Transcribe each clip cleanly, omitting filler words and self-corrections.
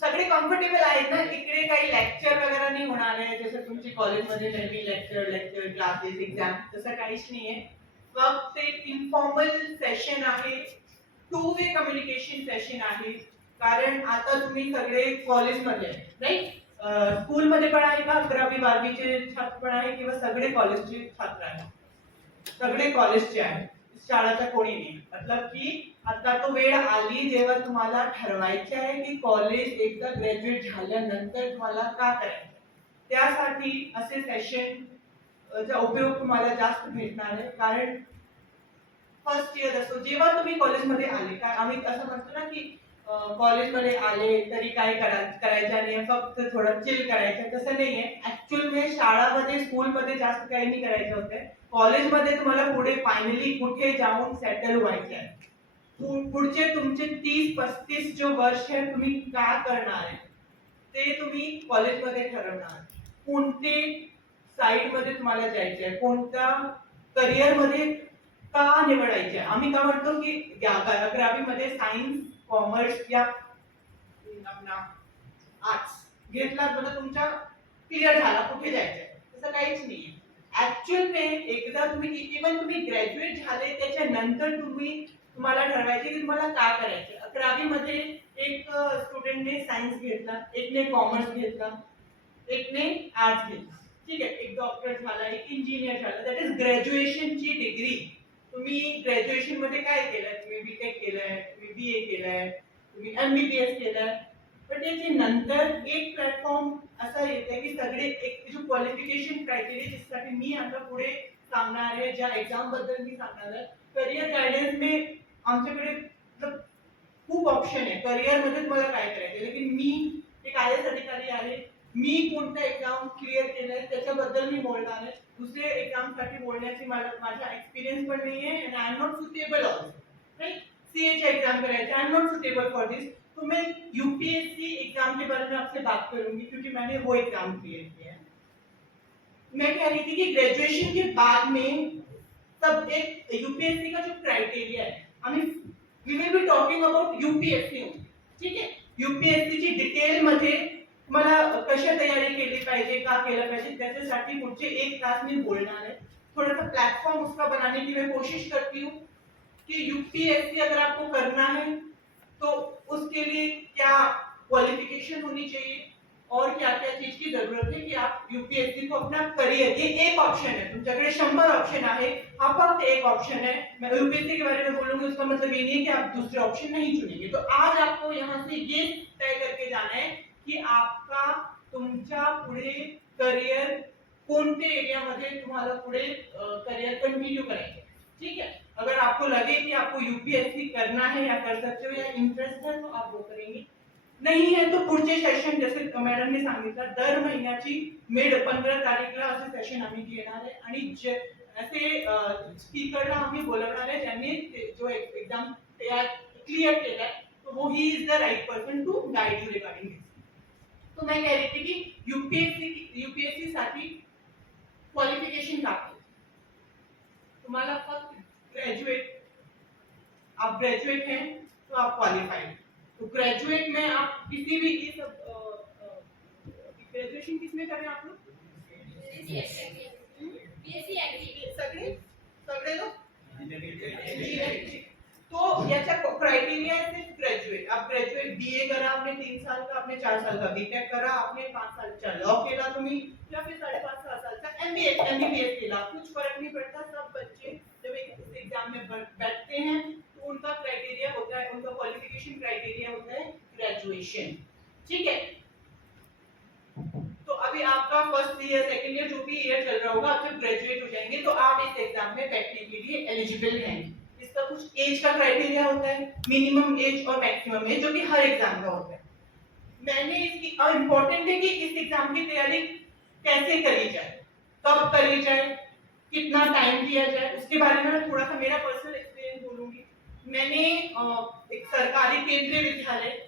सगळे कम्फर्टेबल आहेत ना, इकडे काही लेक्चर वगैरे नाही होणार आहे जसं तुमची कॉलेजमध्ये नेहमी लेक्चर क्लासेस एक्झाम तसं काहीच नाहीये. फक्त एक इन्फॉर्मल सेशन आहे, टू वे कम्युनिकेशन सेशन आहे. कारण आता तुम्ही सगळे कॉलेजमध्ये आहे राईट. स्कूलमध्ये पण आहे का 11वी 12वीचे छात्र पण आहे किंवा सगळे कॉलेजचे छात्र आहेत, सगळे कॉलेजचे आहेत, शाळाचा कोणी नाही. मतलब की आता तो वेळ आली जेव्हा तुम्हाला ठरवायचे आहे की कॉलेज एकदा ग्रॅज्युएट झाल्यानंतर तुम्हाला का करायचं. त्यासाठी असे सेशन चा उपयोग तुम्हाला जास्त भेटणार आहे. कारण फर्स्ट इयर असो जेव्हा तुम्ही कॉलेजमध्ये आले, काय आम्ही असं म्हणतो ना की कॉलेजमध्ये आले तरी काय करायचं नाही, फक्त थोडं चिल करायचं, तसं नाहीये. ऍक्च्युअल में शाळामध्ये स्कूलमध्ये जास्त काही नाही करायचं होतं. कॉलेजमध्ये तुम्हाला पुढे फायनली कुठे जाऊन सेटल व्हायचं आहे. पुढचे तुमचे 30-35 जो वर्ष आहे तुम्ही का करणार आहे ते तुम्ही कॉलेजमध्ये ठरवणार. कोणते साइड मध्ये तुम्हाला जायचे आहे, कोणत्या करिअर मध्ये का निवडायचे आहे. आम्ही का म्हणतो की 11वी मध्ये सायन्स कॉमर्स या आर्ट्स घेतला तर तुमच्या क्लिअर झाला कुठे जायचंय, तसं काहीच नाहीये. ऍक्च्युअल में एकदा तुम्ही इव्हन तुम्ही ग्रॅज्युएट झाले त्याच्यानंतर तुम्हाला ठरवायचे की तुम्हाला काय करायचे. 11वी मध्ये एक स्टुडंटने सायन्स घेतला, एकने कॉमर्स घेतला, एकने आर्ट्स घेतला, ठीक आहे. एक डॉक्टर झाला, एक इंजिनियर झाला, दॅट इज ग्रॅज्युएशनची डिग्री. तुम्ही ग्रॅज्युएशन मध्ये काय केलंय, तुम्ही बीटेक केलंय, तुम्ही बीए केलंय, तुम्ही एमबीबीएस केलंय. पण त्याच्या नंतर एक प्लॅटफॉर्म असा येते की सगळे एक जो क्वालिफिकेशन क्रायटेरिया ज्यासाठी मी आता पुढे सांगणार आहे, ज्या एक्झाम बद्दल मी सांगणार आहे. करिअर गायडन्स में आमच्याकडे खूप ऑप्शन आहे. करिअर मध्ये तुम्हाला काय करायचं, लेकिन मी एक आय एस अधिकारी आहे, मी कोणता एक्झाम क्लिअर केलाय त्याच्याबद्दल मी बोलणार आहे. दुसरे एक्झाम साठी बोलण्याची माझा एक्सपिरियंस पण नाहीये आणि I am not suitable also right. CA चा एग्जाम करायचा, I am not suitable for this. तो मैं यूपीएससी एग्जाम के बारे में आपसे बात करूंगी क्योंकि मैंने वो एग्जाम क्लियर किया है. मैं कह रही थी कि ग्रेजुएशन के बाद में सब एक यूपीएससी का जो क्राइटेरिया है, आम्ही we will be talking about UPSC, ठीक आहे. यूपीएससी ची डिटेल मध्ये तुम्हाला कशा तयारी केली पाहिजे, का केलं पाहिजे, त्याच्यासाठी पुढचे 1 तास मी बोलणार आहे. थोड़ा सा प्लेटफॉर्म उसका बनाने की मैं कोशिश करती हूँ कि यूपीएससी अगर आपको करना है तो उसके लिए क्या क्वालिफिकेशन होनी चाहिए और क्या क्या चीज की जरूरत है कि आप यूपीएससी को अपना करियर, ये एक ऑप्शन है. तुमच्याकडे 100 ऑप्शन आहे, हा फक्त एक ऑप्शन है. मैं यूपीएससी के बारे में बोलूंगी उसका मतलब ये नहीं है कि आप दूसरे ऑप्शन नहीं चुनेंगे. तो आज आपको यहाँ से ये तय करके जाना है की आपका तुमच्या पुढे करिअर कोणते एरियामध्ये तुम्हाला पुढे करिअर कंटिन्यू करायचे, ठीक है. अगर आपको लगे कि आपको यूपीएससी करना है या कर सकते हो या इंटरेस्ट है तो आप वो करेंगे, नहीं है तो पुढचे सेशन जसे मॅडम ने सांगितलं दर महिन्याची मिड 15 तारीखला असे सेशन आम्ही घेणार आहे आणि असे स्पीकरला आम्ही बोलवणार आहे ज्यांनी जो एग्जाम क्लियर केलाय, तो वो he is the right person to guide you regarding this. तो मैं कह रही थी कि यूपीएससी साठी क्वालिफिकेशन का तुम्हाला फक्त ग्रेजुएट, आप ग्रेजुएट हैं तो आप क्वालिफाइड. तो ग्रेजुएट में आप किसी भी ये सब ग्रेजुएशन किसमें करें आप लोग, सगळे सगळे लोग इंजीनियरिंग. तो याचा क्राइटेरिया है सिर्फ ग्रेजुएट. आप ग्रेजुएट बीए करा आपने 3 साल का, आपने 4 साल का बीटेक करा, आपने 5 सालचा लॉ केला तुम्ही, या फिर 5.5-6 सालचा एमबीबीएस केला, कुछ फर्क नहीं पड़ता. सब बच्चे जब एक एग्जाम में बैठते हैं तो उनका क्राइटेरिया होता है, उनका क्वालिफिकेशन क्राइटेरिया होता है ग्रेजुएशन, ठीक है. तो अभी आपका फर्स्ट ईयर सेकंड ईयर जो भी ईयर चल रहा होगा, आप जब ग्रेजुएट हो जाएंगे तो आप इस एग्जाम में बैठने के लिए एलिजिबल हैं. इसका कुछ एज का क्राइटेरिया होता है, मिनिमम एज और मैक्सिमम एज, जो कि हर एग्जाम का होता है. मैंने इसकी इम्पोर्टेंट है कि इस एग्जाम की तैयारी कैसे करी जाए, कब करी जाए, कितना टाइम दिया जाए, उसके बारे में मैं थोड़ा सा मेरा पर्सनल एक्सपीरियंस बोलूंगी. मैंने एक सरकारी केंद्रीय विद्यालय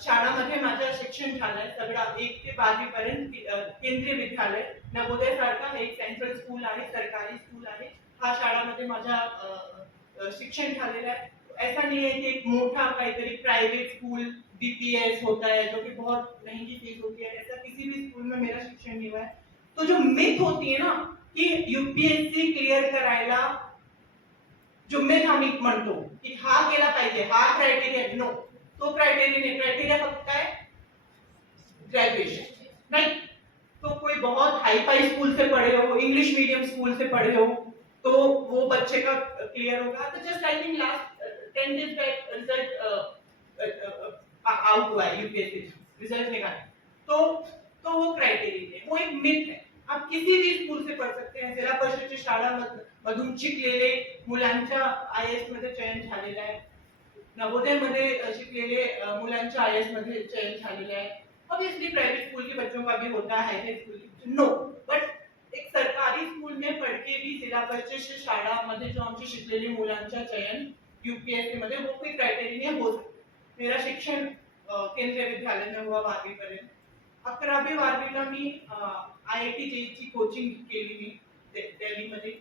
शाळामध्ये माझं शिक्षण झालंय, सगळं 1 ते 12वी पर्यंत केंद्रीय विद्यालय नवोदय सारखा हे एक सेंट्रल स्कूल आहे, सरकारी स्कूल आहे. हा शाळामध्ये माझा शिक्षण झालेलं आहे. ऐसा नहीं है कि एक मोटा काहीतरी प्राइवेट स्कूल बीपीएस होता है जो कि बहुत महंगी फीस होती है, ऐसा किसी भी स्कूल में मेरा शिक्षण नहीं हुआ है. तो जो मिथ होती है ना की यूपीएससी क्लिअर करायला जो मिथ आम्ही म्हणतो की हा केला पाहिजे, हा क्रायटेरिया, नो, तो क्रायटेरिया नहीं. क्रायटेरिया फक्त काय, ग्रेजुएशन. नहीं तो कोई बहुत हाई फाई स्कूल से पढ़े हो, इंग्लिश मीडियम स्कूल से पढ़े हो, तो वो बच्चे का क्लियर होगा. तो just I think last 10 days back result out हुआ है, यूपीएससी रिजल्ट निकाला. तो वो क्रायटेरिया है, वो एक मिथ है. आप किसी भी स्कूल से पढ़ सकते हैं. जिल्हा परिषदेच्या शाळांमधून शिकलेले मुलांच्या आयएएस मध्ये चयन झालेलं आहे. नवोदय मध्ये शिकलेले मुलांच्या आयएएस मध्ये चयन झालेलं आहे. ऑब्वियसली प्राइवेट स्कूल के बच्चों का भी होता है, हाई स्कूल के, नो, बट एक सरकारी स्कूल में पढ़ के भी जिल्हा परिषद शाळांमध्ये जो आमचे शिकलेले मुलांचा चयन यूपीएससी मध्ये वो कोई क्रायटेरिया हो सकता. मेरा शिक्षण केंद्रीय विद्यालय में हुआ 12वी पर्यंत. 11वी 12वीला मी आईआईटी जेईची कोचिंग केली मी दिल्ली मध्ये.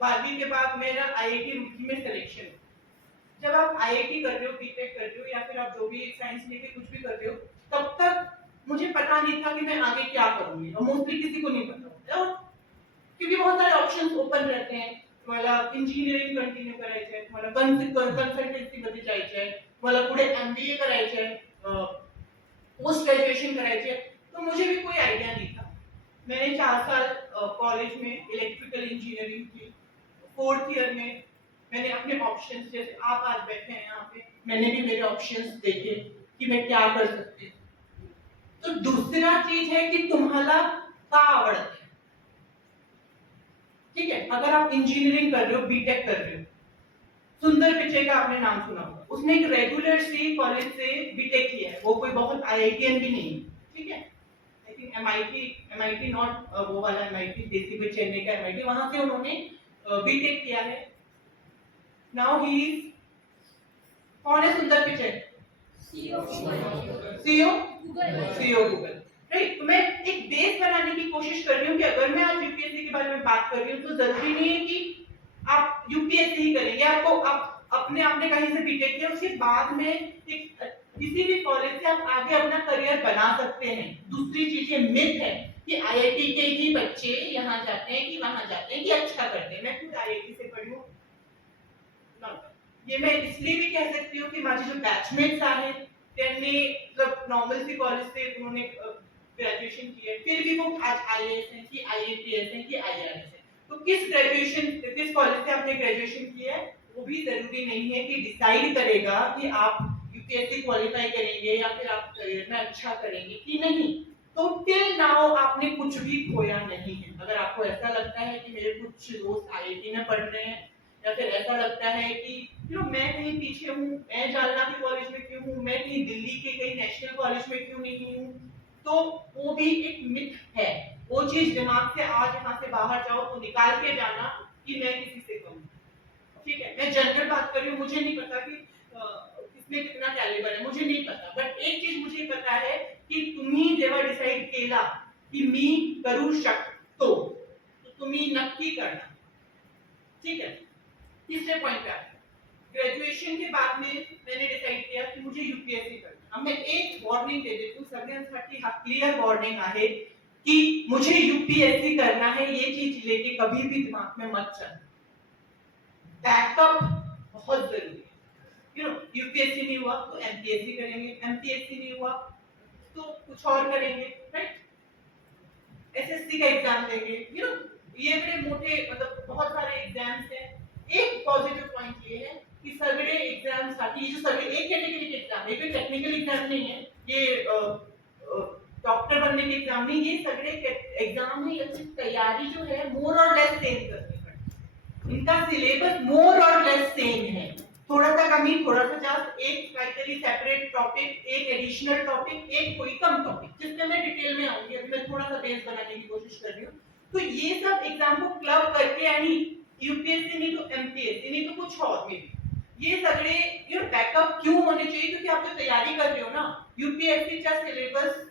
12वी के बाद मेरा आईआईटी रुड़की में सिलेक्शन. जब आप आईआईटी कर रहे हो, बीटेक कर रहे हो, या फिर आप जो भी साइंस लेके कुछ भी कर रहे हो, तब तक मुझे पता नहीं था कि मैं आगे क्या करूंगी, और मोस्टली किसी को नहीं पता होता है, क्योंकि बहुत सारे ऑप्शंस ओपन रहते हैं. तुम्हाला इंजिनिअरिंग कंटिन्यू करायचं आहे, तुम्हाला कन्सल्टन्सी मध्ये जायचं आहे, तुम्हाला पुढे एमबीए करायचं आहे, पोस्ट ग्रेजुएशन करायचे. तो मुझे भी कोई आइडिया नहीं था. मैंने 4 साल कॉलेज में इलेक्ट्रिकल इंजीनियरिंग की. 4th ईयर में मैंने अपने ऑप्शंस, जैसे आप आज बैठे हैं यहाँ पे, मैंने भी मेरे ऑप्शंस देखे कि मैं क्या कर सकती हूँ. तो दूसरा चीज है कि तुम्हाला का आवडत है. ठीक है, अगर आप इंजीनियरिंग कर रहे हो, बीटेक कर रहे हो, सुंदर पिचई का आपने नाम सुना होगा, उसने एक रेगुलर सी कॉलेज से बीटेक किया है. वो कोई बहुत आईआईटीएन भी नहीं है. ठीक है, आई थिंक एमआईटी नॉट वो वाला एमआईटी देसी में चेन्नई का एमआईटी, वहां से उन्होंने बीटेक किया है. नाउ ही इज, कौन है सुंदर पिचई? CEO Google. राइट. तो मैं एक बेस बनाने की कोशिश कर रही हूँ कि अगर मैं आज यूपीएससी के बारे में बात कर रही हूँ तो जरूरी नहीं है कि आप यूपीएससी ही करेंगे. आपको आप अपने कहीं से बीटेक किया, उसके बाद में एक किसी भी कॉलेज से आप आगे अपना करियर बना सकते हैं. दूसरी चीज ये मिथ है कि आईआईटी के ही बच्चे यहाँ जाते हैं कि वहां जाते हैं कि अच्छा करते हैं. मैं खुद आईआईटी से पढ़ी हूँ. ये मैं इसलिए भी कह सकती हूँ कि माझे जो बैचमेट्स आहेत त्यांनी मतलब नॉर्मल सी कॉलेज से उन्होंने ग्रेजुएशन की है, फिर भी वो आज आईएएस हैं कि आईएपीएस हैं कि आईआरएस हैं. तो किस कॉलेज से आपने ग्रेजुएशन किया है वो भी जरूरी नहीं है कि डिसाइड करेगा कि आप यूपीएससी क्वालिफाई करेंगे या फिर आप करियर में अच्छा करेंगे कि नहीं. तो टिल नाउ आपने कुछ भी खोया नहीं है. अगर आपको ऐसा लगता है कि मेरे कुछ दोस्त आईआईटी में पढ़ रहे हैं, या फिर ऐसा लगता है कि मैं कहीं पीछे हूँ, मैं जालना के कॉलेज में क्यों हूँ, मैं कहीं दिल्ली के कहीं नेशनल कॉलेज में क्यों नहीं हूँ, तो वो भी एक मिथ है. वो चीज दिमाग से आज यहाँ से बाहर जाओ तो निकाल के जाना कि मैं किसी से कम. ठीक है, मैं जनरल बात कर रही हूँ. मुझे नहीं पता कि इसमें कितना कैलिबर है, मुझे नहीं पता. बट एक चीज मुझे पता है की तुम्ही जेव्हा डिसाइड केला की मी करू शकतो, तो तुम्ही नक्की करना. ठीक है. तीसरे पॉइंट पे आते हैं. ग्रेजुएशन के बाद में मैंने डिसाइड किया कि मुझे यूपीएससी करना. अब मैं एक वार्निंग दे देती हूँ सगळ्यांसाठी, हा क्लियर वार्निंग आहे कि मुझे यूपीएससी करना है, ये चीज लेके कभी भी दिमाग में मत चलना. बैकअप बहुत जरूरी है. यूपीएससी नहीं हुआ तो एमपीएससी करेंगे, एमपीएससी नहीं हुआ तो कुछ और करेंगे. राइट. एसएससी का एग्जाम देंगे. ये बड़े मोटे मतलब बहुत सारे एग्जाम्स हैं. एक पॉजिटिव पॉइंट ये है कि सगळे एग्जाम साठी, ये जो सगळे एक कैटेगरी के एग्जाम, ये कोई टेक्निकल एग्जाम नहीं है, ये डॉक्टर बनने के एग्जाम नहीं, ये सगळे एग्जाम है. इसकी तैयारी जो है मोर और लेस सेम करनी पड़ती. इनका सिलेबस मोर और लेस सेम है. थोड़ा सा कमी, थोड़ा सा जास्त, एक काहीतरी सेपरेट टॉपिक, एक एडिशनल टॉपिक, एक कोई कम टॉपिक, जिसमें मैं डिटेल में आऊंगी. अभी मैं थोड़ा सा बेस बनाने की कोशिश कर रही हूँ. तो ये सब एग्जाम को क्लब करके, यानी यूपीएससी नहीं तो एमपीएससी नहीं तो कुछ और में, ये सगळे बैकअप क्यों होने चाहिए, क्योंकि आप जो तैयारी कर रहे हो ना, यूपीएससीचा सिलेबस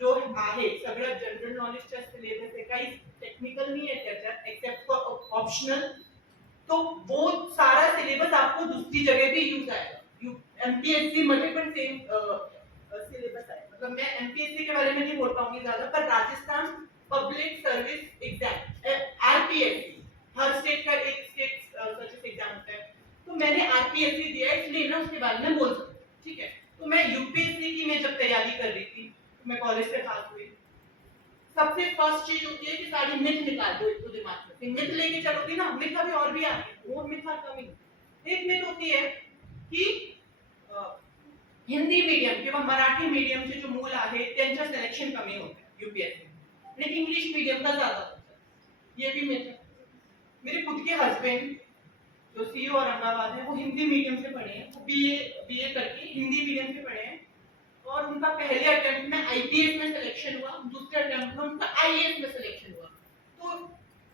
जो आहे सगळं जनरल नॉलेजचा सिलेबस आहे, काही टेक्निकल नाही आहे त्याच्यात एक्सेप्ट फॉर ऑप्शनल. तो वो सारा सिलेबस आपको दूसरी जगह भी यूज आएगा. एमपीएससी मध्ये पण सेम सिलेबस आहे. मतलब मैं एमपीएससी के बारे में नहीं बोल पाऊंगी ज्यादा, पर Rajasthan public service exam RPSC, हर स्टेट का एक स्टेट सर्विस एग्जाम होता है. तो मैंने आरपीएससी दिया है, इसलिए मैं उसके बारे में बोल सकती हूँ. ठीक है. तो मैं यूपीएससी की मैं जब तैयारी कर रही थी, तो मैं कॉलेज से पास हुई. सबसे फर्स्ट चीज होती है कि सारी मिथ निकाल दो इसको दिमाग से. मिथ लेके चलोगी ना, मिथ अभी और भी आती है, वो मिथ आर कमिंग. एक मिथ होती है की हिंदी मीडियम किंवा मराठी मीडियमचे जो मूल आहे त्यांचं सिलेक्शन कमी होतं यूपीएससी आणि इंग्लिश मीडियम का ज्यादा होता है. ये भी मिथ है. मेरे खुद के हस्बैंड जो सीईओ औरंगाबाद है, वो हिंदी मीडियम से पढ़े हैं. वो बीए करके हिंदी मीडियम से पढ़े हैं और उनका पहले अटेम्प्ट में आईपीएस में सिलेक्शन हुआ, दूसरे अटेम्प्ट में उनका आईएएस में सिलेक्शन हुआ. तो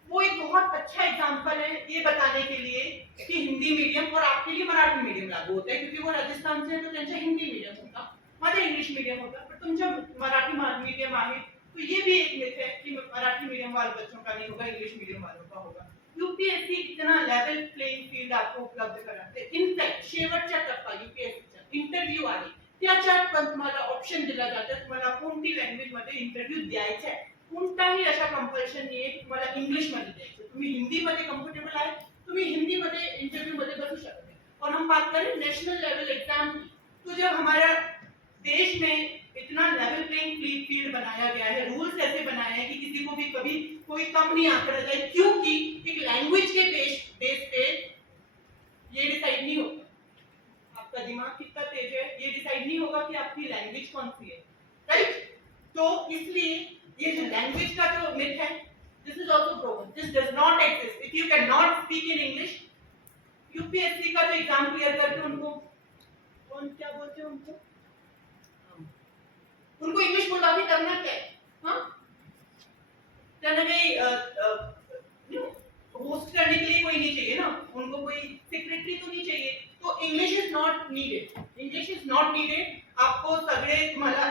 वो एक बहुत अच्छा एग्जांपल है ये बताने के लिए कि हिंदी मीडियम और आपके लिए मराठी मीडियम लागू होता है, क्योंकि वो राजस्थान से है तो त्यांचा हिंदी मीडियम होता, माझा इंग्लिश मीडियम होता. पर तुमचा मराठी मीडियम आहे, तो ये भी एक मिथ है कि मराठी मीडियम वाले बच्चों का नहीं होगा, इंग्लिश मीडियम वालों का होगा. यूपीएससी इतना लेवल प्लेइंग फील्ड आपको उपलब्ध कराते. इनफॅक्ट शेवटचा टप्पा यूपीएससीचा इंटरव्ह्यू आहे, त्याच्यात पण तुम्हाला ऑप्शन दिला जातं तुम्हाला कोणती लँग्वेज मध्ये इंटरव्ह्यू द्यायचा आहे. कोणताही अशा कंपल्शन नाही आहे की तुम्हाला इंग्लिश मध्ये द्यायचं. तुम्ही हिंदी मध्ये कंफर्टेबल आहे, तुम्ही हिंदी मध्ये इंटरव्यू मध्ये बसू शकते. और हम बात करें नेशनल लेवल एग्जाम की, तो जब हमारा देश में इतना लेवल प्लेइंग फील्ड बनाया गया है, रूल्स ऐसे बनाए हैं कि किसी को भी कभी कोई कम नहीं आंकड़ा जाए, क्योंकि एक लैंग्वेज के बेस पे ये डिसाइड नहीं होता आपका दिमाग कितना तेज है, ये डिसाइड नहीं होगा कि आपकी लैंग्वेज कौन सी है. राइट. तो इसलिए ये जो लैंग्वेज का जो मिथ है, this is also proven. This does not exist. If you can not speak in English, UPSC का जो एग्जाम क्लियर करके उनको कौन क्या बोलते हैं उनको इंग्लिश बोला भी करना क्या है. हाँ, त्यांना काही होस्ट करने के लिए कोई नहीं चाहिए ना, उनको कोई सेक्रेटरी तो नहीं चाहिए. तो English is not needed. English is not needed. आपको सगळे तुम्हाला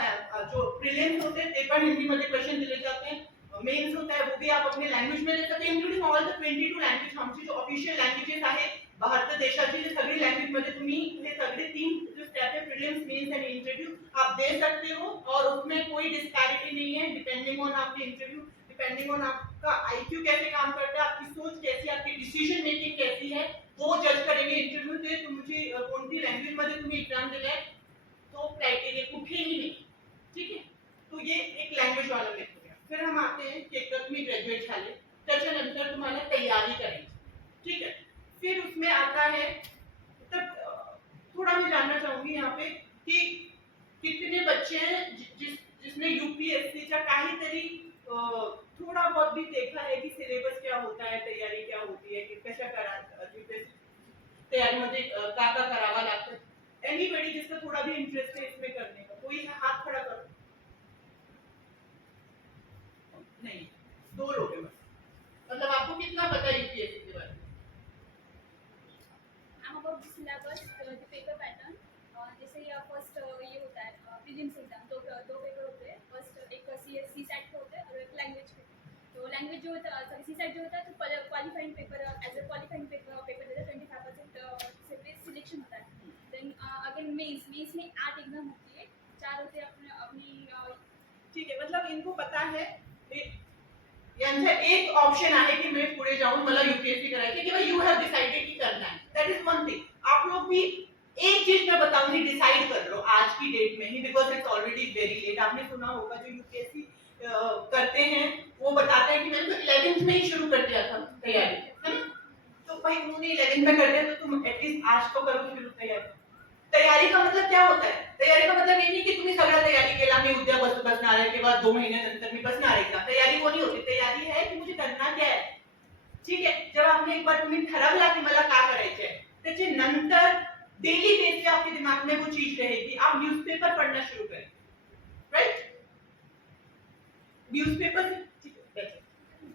जो प्रिलिम्स होते हैं ते पण हिंदी मध्ये क्वेश्चन दिले जाते हैं. मेन्स होता है वो भी आप अपने लँग्वेज मध्ये दे सकते, इंक्लुडिंग ऑल द 22 लँग्वेज. आमची जो ऑफिशियल लँग्वेजेस आहेत भारत देशाची, जे सगळी लँग्वेज मध्ये तुम्ही हे सगळे तीन जो स्टेप है प्रीलिम्स, मेंस एंड इंटरव्यू आप दे सकते हो. और उसमें कोई डिस्पैरिटी नहीं है डिपेंडिंग ऑन आपके इंटरव्यू, डिपेंडिंग ऑन आपका आईक्यू कैसे काम करता है, आपकी सोच कैसी, आपकी डिसीजन मेकिंग कैसी है, वो जज करेंगे इंटरव्यू से. तुमची कोणती लँग्वेज मध्ये तुम्ही एग्जाम दिलाय तो क्राइटेरिया कुठेही नाही. ठीक है. तो ये एक लँग्वेज वाला मिथ हो गया. फिर हम आते हैं की एकदा तुम्ही ग्रॅज्युएट झाले त्याच्यानंतर तुम्हाला तयारी करायची. ठीक है. फिर उसमें आता है, तब थोड़ा मैं जानना चाहूंगी यहाँ पे कि कितने बच्चे हैं जिसने यूपीएससी का काहीतरी थोड़ा बहुत भी देखा है कि सिलेबस क्या होता है, तैयारी क्या होती है, कि कशा करा तैयारी मध्ये का करावा लागतं. एनीबडी जिसका थोड़ा भी इंटरेस्ट है इसमें करने का, कोई हाथ खड़ा करो. नहीं, 2 लोग हैं बस. मतलब आपको कितना पता है यूपीएससी के बारे में? about the syllabus, the paper pattern. जैसे ये फर्स्ट ये होता है प्रीलिम्स एग्जाम, तो 2 पेपर होते हैं. फर्स्ट एक सी सेट के होते हैं और एक लैंग्वेज के. तो लैंग्वेज जो होता है, सी सेट जो होता है तो qualifying paper as a qualifying paper देते हैं. 25% से सिलेक्शन होता है. देन अगेन मेंस में 8 एग्जाम होती है, 4 होते हैं अपनी. ठीक है. मतलब इनको पता है यांचा एक ऑप्शन आहे की मैं पुढे जाऊन मला यूपीएससी करायची, किंवा यू हैव डिसाइडेड की करना है. That is one thing. आप लोग भी एक चीज मैं बताऊंगी, डिसाइड कर लो आज की डेट में ही, because it's already very late. आपने सुना होगा जो यूपीएससी करते हैं वो बताते हैं कि मैंने तो 11th में ही शुरू कर दिया था तैयारी, है ना. तो भाई उन्होंने 11th में कर दिया तो तुम एटलीस्ट आज तो करो शुरू तैयारी. तैयारी का मतलब क्या होता है? तैयारी का मतलब ये नहीं की तुम्ही सगळं तैयारी केला, मी उद्या बसणार आहे किंवा 2 महिन्यानंतर मी बसणार आहे का. तैयारी वो नहीं होती. तैयारी है कि मुझे करना क्या है. ठीक है. जब आपने एक बार तुम्ही ठरवला की मला का करायचंय, त्याचे नंतर डेली बेस पे आपके दिमाग में वो चीज रहेगी. आप न्यूज़पेपर पढ़ना शुरू करें. राइट. न्यूज़पेपर.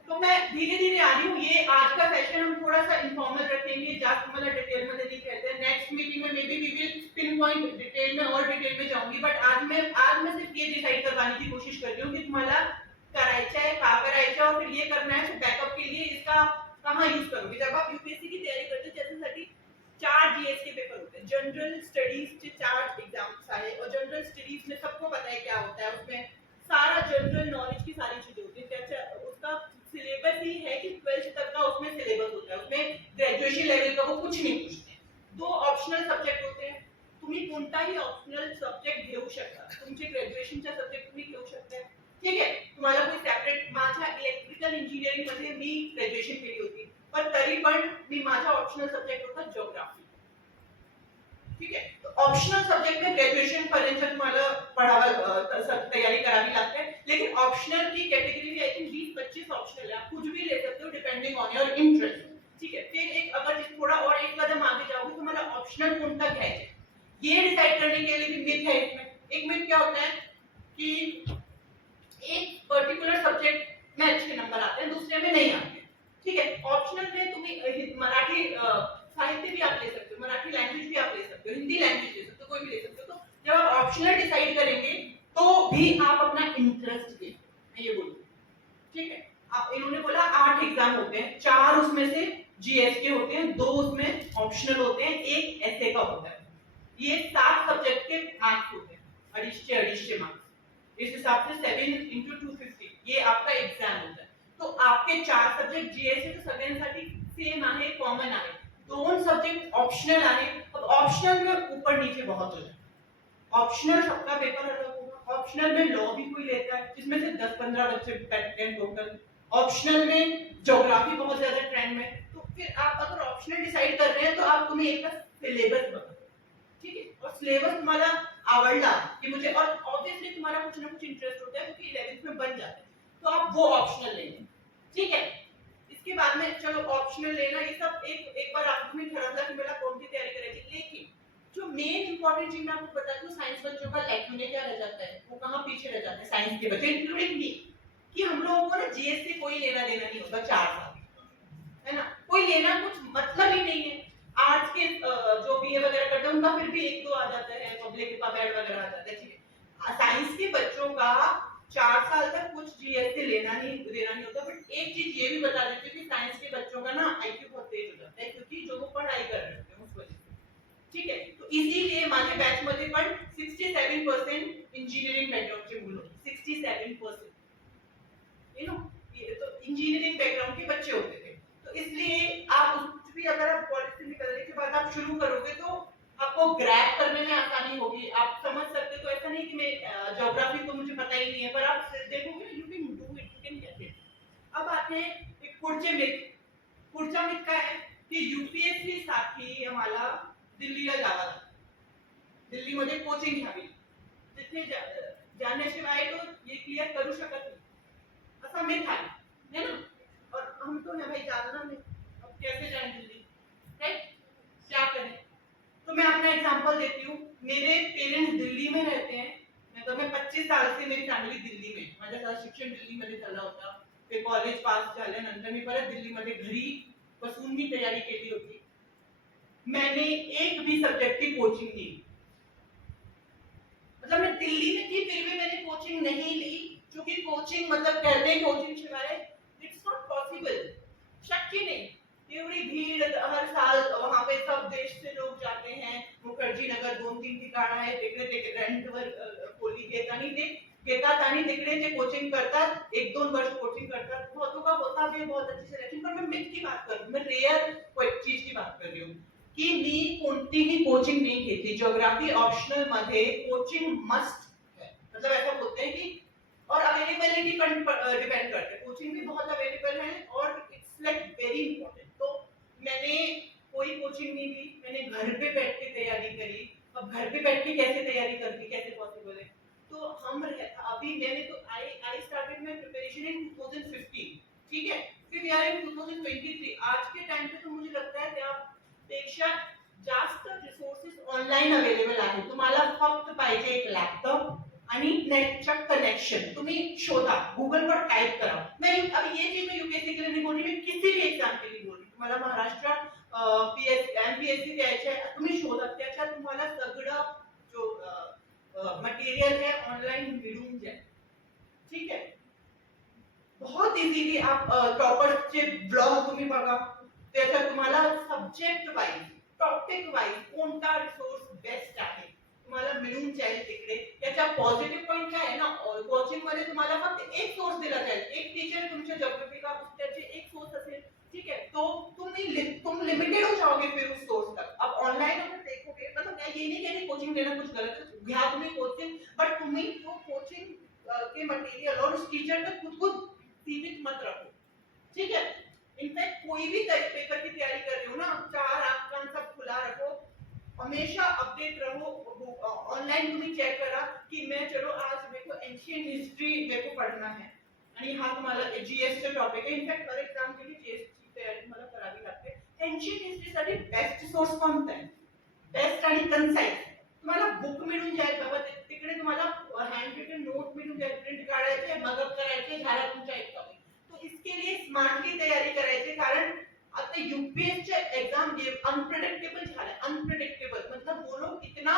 तो मैं धीरे धीरे आ रही हूँ. ये आज का सेशन हम थोड़ा सा इन्फॉर्मल रखेंगे, जास्त मला डिटेल मध्ये नहीं कहते हैं. नेक्स्ट मीटिंग में maybe we will pinpoint detail में और डिटेल में जाऊंगी. बट आज मैं सिर्फ ये डिसाइड करवाने की कोशिश कर रही हूँ कि तुम्हाला करायचं आहे, का करायचं, और फिर ये करना है. तो बैकअप के लिए इसका कहाँ यूज करोगे जब आप यूपीएससी की तयारी करते हो त्याच्यासाठी 4 जीएस के पेपर होते हैं, जनरल स्टडीज के 4 एग्जाम्स आए और जनरल स्टडीज में सबको पता है क्या होता है, उसमें सारा जनरल नॉलेज की सारी चीजें होती है, उसका सिलेबस ही है कि 12th तक का उसमें सिलेबस होता है, उसमें ग्रेजुएशन लेवल का वो कुछ नहीं पूछते। 2 ऑप्शनल सब्जेक्ट होते हैं, तुम्ही कोणताही ऑप्शनल सब्जेक्ट घेऊ शकता, तुमचे ग्रॅज्युएशनचा सब्जेक्ट तुम्ही घेऊ शकता, ठीक आहे। तुम्हाला कोई सेपरेट, माझ्या इलेक्ट्रिकल इंजिनिअरिंग मध्ये मी ग्रॅज्युएशन केली होती, पण तरी पण मी माझा ऑप्शनल सब्जेक्ट होता जिओग्राफी, ठीक आहे। तो ऑप्शनल सब्जेक्ट में ग्रेजुएशन पर्यंत तुम्हाला तैयारी करावी लागते, लेकिन ऑप्शनल की कैटेगरी में आई थिंक 20-25 ऑप्शनल है, आप कुछ भी ले सकते हो डिपेंडिंग ऑन योर इंटरेस्ट, ठीक है। फिर एक अगर थोड़ा और एक कदम आगे जाओगे तो मला ऑप्शनल कोणता घ्यायचा ये डिसाइड करने के लिए भी मिथ है इसमें। एक मिथ क्या होता है कि एक पर्टिकुलर सब्जेक्ट में अच्छे नंबर आते हैं, दूसरे में नहीं आते, ठीक है। ऑप्शनल में तुम्हें मराठी साहित्य भी आप ले सकते हो, मराठी लैंग्वेज भी आप ले सकते हो, हिंदी लैंग्वेज ले सकते हो, कोई भी ले सकते हो। तो जब आप ऑप्शनल डिसाइड करेंगे तो भी आप अपना इंटरेस्ट दें, मैं ये बोलूँ, ठीक है। आप इन्होंने बोला 8 एग्जाम होते हैं, 4 उसमें से जीएस के होते हैं, 2 उसमें ऑप्शनल होते हैं, 1 ऐसे का होता है। ये 7 सब्जेक्ट के मार्क्स होते हैं, 250 मार्क्स, इस हिसाब से 7 into 250 ये आपका एग्जाम होता है। तो आपके 4 सब्जेक्ट जीएस है तो सगळ्यांसाठी सेम आहे, कॉमन आहे, 2 सब्जेक्ट ऑप्शनल आहे। अब ऑप्शनल में ऊपर नीचे बहुत हो जाए, ऑप्शनल सबका पेपर अलग होगा, ऑप्शनल में लॉ भी कोई लेता है जिसमें से 10-15 बच्चे बैठते हैं टोटल, ऑप्शनल में ज्योग्राफी बहुत ज्यादा ट्रेंड में। तो फिर आप अगर ऑप्शनल डिसाइड कर रहे हैं तो आप तुम्हें एक सिलेबस बता, ठीक है, और सिलेबस तुम्हारा आवडला कि मुझे, और ऑब्वियसली तुम्हारा कुछ ना कुछ इंटरेस्ट होता है क्योंकि 11th में बन जाते हैं, तो आप वो ऑप्शनल लेंगे, ठीक है। इसके बाद में चलो ऑप्शनल लेना ये सब एक बार आप तुम्हें ठरवलं कि मला कोणती तयारी करायची, लेकिन जो मेन इंपॉर्टेंट चीज मैं आपको बताती हूँ, साइंस बच्चों का लैक्यूने क्या रह जाता है, वो कहाँ पीछे रह जाते हैं साइंस के बच्चे इंक्लूडिंग मी, कि हम लोगों को ना जीएस से कोई लेना देना नहीं होता 4 साल, है ना, कोई लेना कुछ मतलब ही नहीं है। आर्ट्स के जो बीए वगैरह करते हैं उनका फिर भी 1-2 आ जाता है, पब्लिक का बैड वगैरह आ जाता है, ठीक है। साइंस के बच्चों का 4 साल तक कुछ जीएस से लेना नहीं देना नहीं होता। बट एक चीज ये भी बता देती हूँ कि साइंस के बच्चों का ना आईक्यू बहुत तेज हो जाता है क्योंकि जो वो पढ़ाई कर रहे होते हैं उस वजह से, ठीक है। तो इसीलिए माझ्या बॅच मध्ये पण 67% इंजिनिअरिंग बॅकग्राऊंडचे मुलं होते, 67%, यू नो, ये तो इंजीनियरिंग बैकग्राउंड के बच्चे होते थे। तो इसलिए आप कुछ भी अगर आप कॉलेज से निकलने के बाद आप शुरू करोगे तो आपको ग्रैब करने में आसानी होगी, आप समझ सकते हो। तो ऐसा नहीं कि मैं ज्योग्राफी तो मुझे पता ही नहीं है, पर आप देखोगे you can do it, you can get it. अब आते हैं एक पुढचे मिथ, पुढचा मिथ काय आहे की यूपीएससी साठी आम्हाला दिल्लीला जावं लागतं, दिल्लीमध्ये कोचिंग घ्यावी, तिथे जाण्याशिवाय तो ये क्लियर करू शकत नाही, ऐसा मिथ है ना। और हम तो है भाई जानना नहीं, अब कैसे जाएं दिल्ली, राइट, क्या करें। तो मैं अपना एग्जांपल देती हूँ, मेरे पेरेंट्स दिल्ली में रहते हैं, मैं 25 साल से मेरी फॅमिली दिल्ली में, माझं सारं शिक्षण दिल्लीमध्ये झालं होतं, ते कॉलेज पास झाल्यानंतर मी परत दिल्लीमध्ये घरी बसून मी तयारी केली होती, मैंने एक भी सब्जेक्ट की कोचिंग नहीं ली, मतलब मैं दिल्ली में थी फिर भी मैंने कोचिंग नहीं ली, क्योंकि कोचिंग मतलब कहते हैं कोचिंग शिवाय इट्स नॉट पॉसिबल, शक्य नहीं। एवढी भीड़ हर साल वहां पे सब देश से लोग जाते हैं, मुखर्जी नगर 2-3 ठिकाण आहे, तिकडे ते रेंटवर खोली घेतात आणि तिकडे ते कोचिंग करतात, 1-2 वर्ष कोचिंग करतात, बहुतों का होता भी बहुत अच्छी सिलेक्शन। पर मैं मिथ की बात कर रही हूँ, मैं रेयर कोई चीज की बात कर रही हूँ की मी कोणतीही कोचिंग नहीं घेतली, ज्योग्राफी ऑप्शनल मध्ये कोचिंग मस्ट है, मतलब ऐसा बोलते हैं कि, और अवेलेबिलिटी पर डिपेंड करते हैं, कोचिंग भी बहुत अवेलेबल है और इट्स लाइक वेरी इंपॉर्टेंट। तो मैंने कोई कोचिंग नहीं ली, मैंने घर पे बैठ के तैयारी करी। अब घर पे बैठ के कैसे तैयारी करती, कैसे पॉसिबल है। तो हम अभी मैंने तो I started my preparation in 2015, ठीक है, फिर वी आर इन 2023, आज के टाइम पे तो मुझे लगता है त्यापेक्षा जास्त रिसोर्सेस ऑनलाइन अवेलेबल आहे, तुम्हाला फक्त पाहिजे एक लॅपटॉप आणि नेटचा कनेक्शन, तुम्ही शोधा, गूगल पर टाइप करा। मैं अब ये चीज मैं यूपीएससी के लिए नहीं बोल रही, मैं किसी भी एग्जाम के लिए बोल रही, तुम्हाला महाराष्ट्र एमपीएससी द्यायचे आहे, तुम्ही शोधा, त्याच्यात तुम्हाला सगळं जो मटेरियल है ऑनलाइन मिळून जाईल, ठीक है। बहुत इझिली आप टॉपर्सचे ब्लॉग तुम्ही बघा, त्याच्यात तुम्हाला सब्जेक्ट वाईज, टॉपिक वाईज कोणता रिसोर्स बेस्ट आहे तुम्हाला मिळून जाईल तिकडे. त्याचा पॉझिटिव्ह पॉइंट काय आहे ना, कोचिंग मध्ये तुम्हाला फक्त एक सोर्स दिला जाईल, एक टीचर तुमच्या ज्योग्राफी का पुस्तकाचे एक सोर्स असेल, ठीक है, तो तुम लिमिटेड हो जाओगे फिर उस सोर्स तक. अब ऑनलाइन अगर देखोगे, मतलब मैं ये नहीं कह रही कोचिंग लेना कुछ गलत है, घ्या तुम्ही कोचिंग, बट तुम्ही वो कोचिंग के मटेरियल और उस टीचर तक खुद को सीमित मत रखो, ठीक है. इनफैक्ट कोई भी पेपर की तैयारी कर रहे हो ना, चार आंख कान सब खुला रखो, हमेशा अपडेट रहो. ऑनलाइन तुम्ही चेक करा की मैं चलो आज मेरे को एंशियंट हिस्ट्री मेरे को पढ़ना है आणि हा तुम्हाला जीएस चा टॉपिक आहे. इनफॅक्ट हर एग्जाम के लिए जीएस ची तयारी तुम्हाला करावी लागते. एंशियंट हिस्ट्री साठी बेस्ट सोर्स कोणता आहे, बेस्ट आणि कन्साइज तुम्हाला बुक मिळून जाईल बाबा, तिकडे तुम्हाला हँड रिटन नोट मिळून जाईल, प्रिंट काढायचे, मगअप करायचे, झाला तुमचा एक टॉपिक. तो इसके लिए स्मार्टली तयारी करायची, कारण आता यूपीएससी एग्जाम ये अनप्रेडिक्टेबल झाला, अनप्रेडिक्टेबल मतलब वो लोग इतना,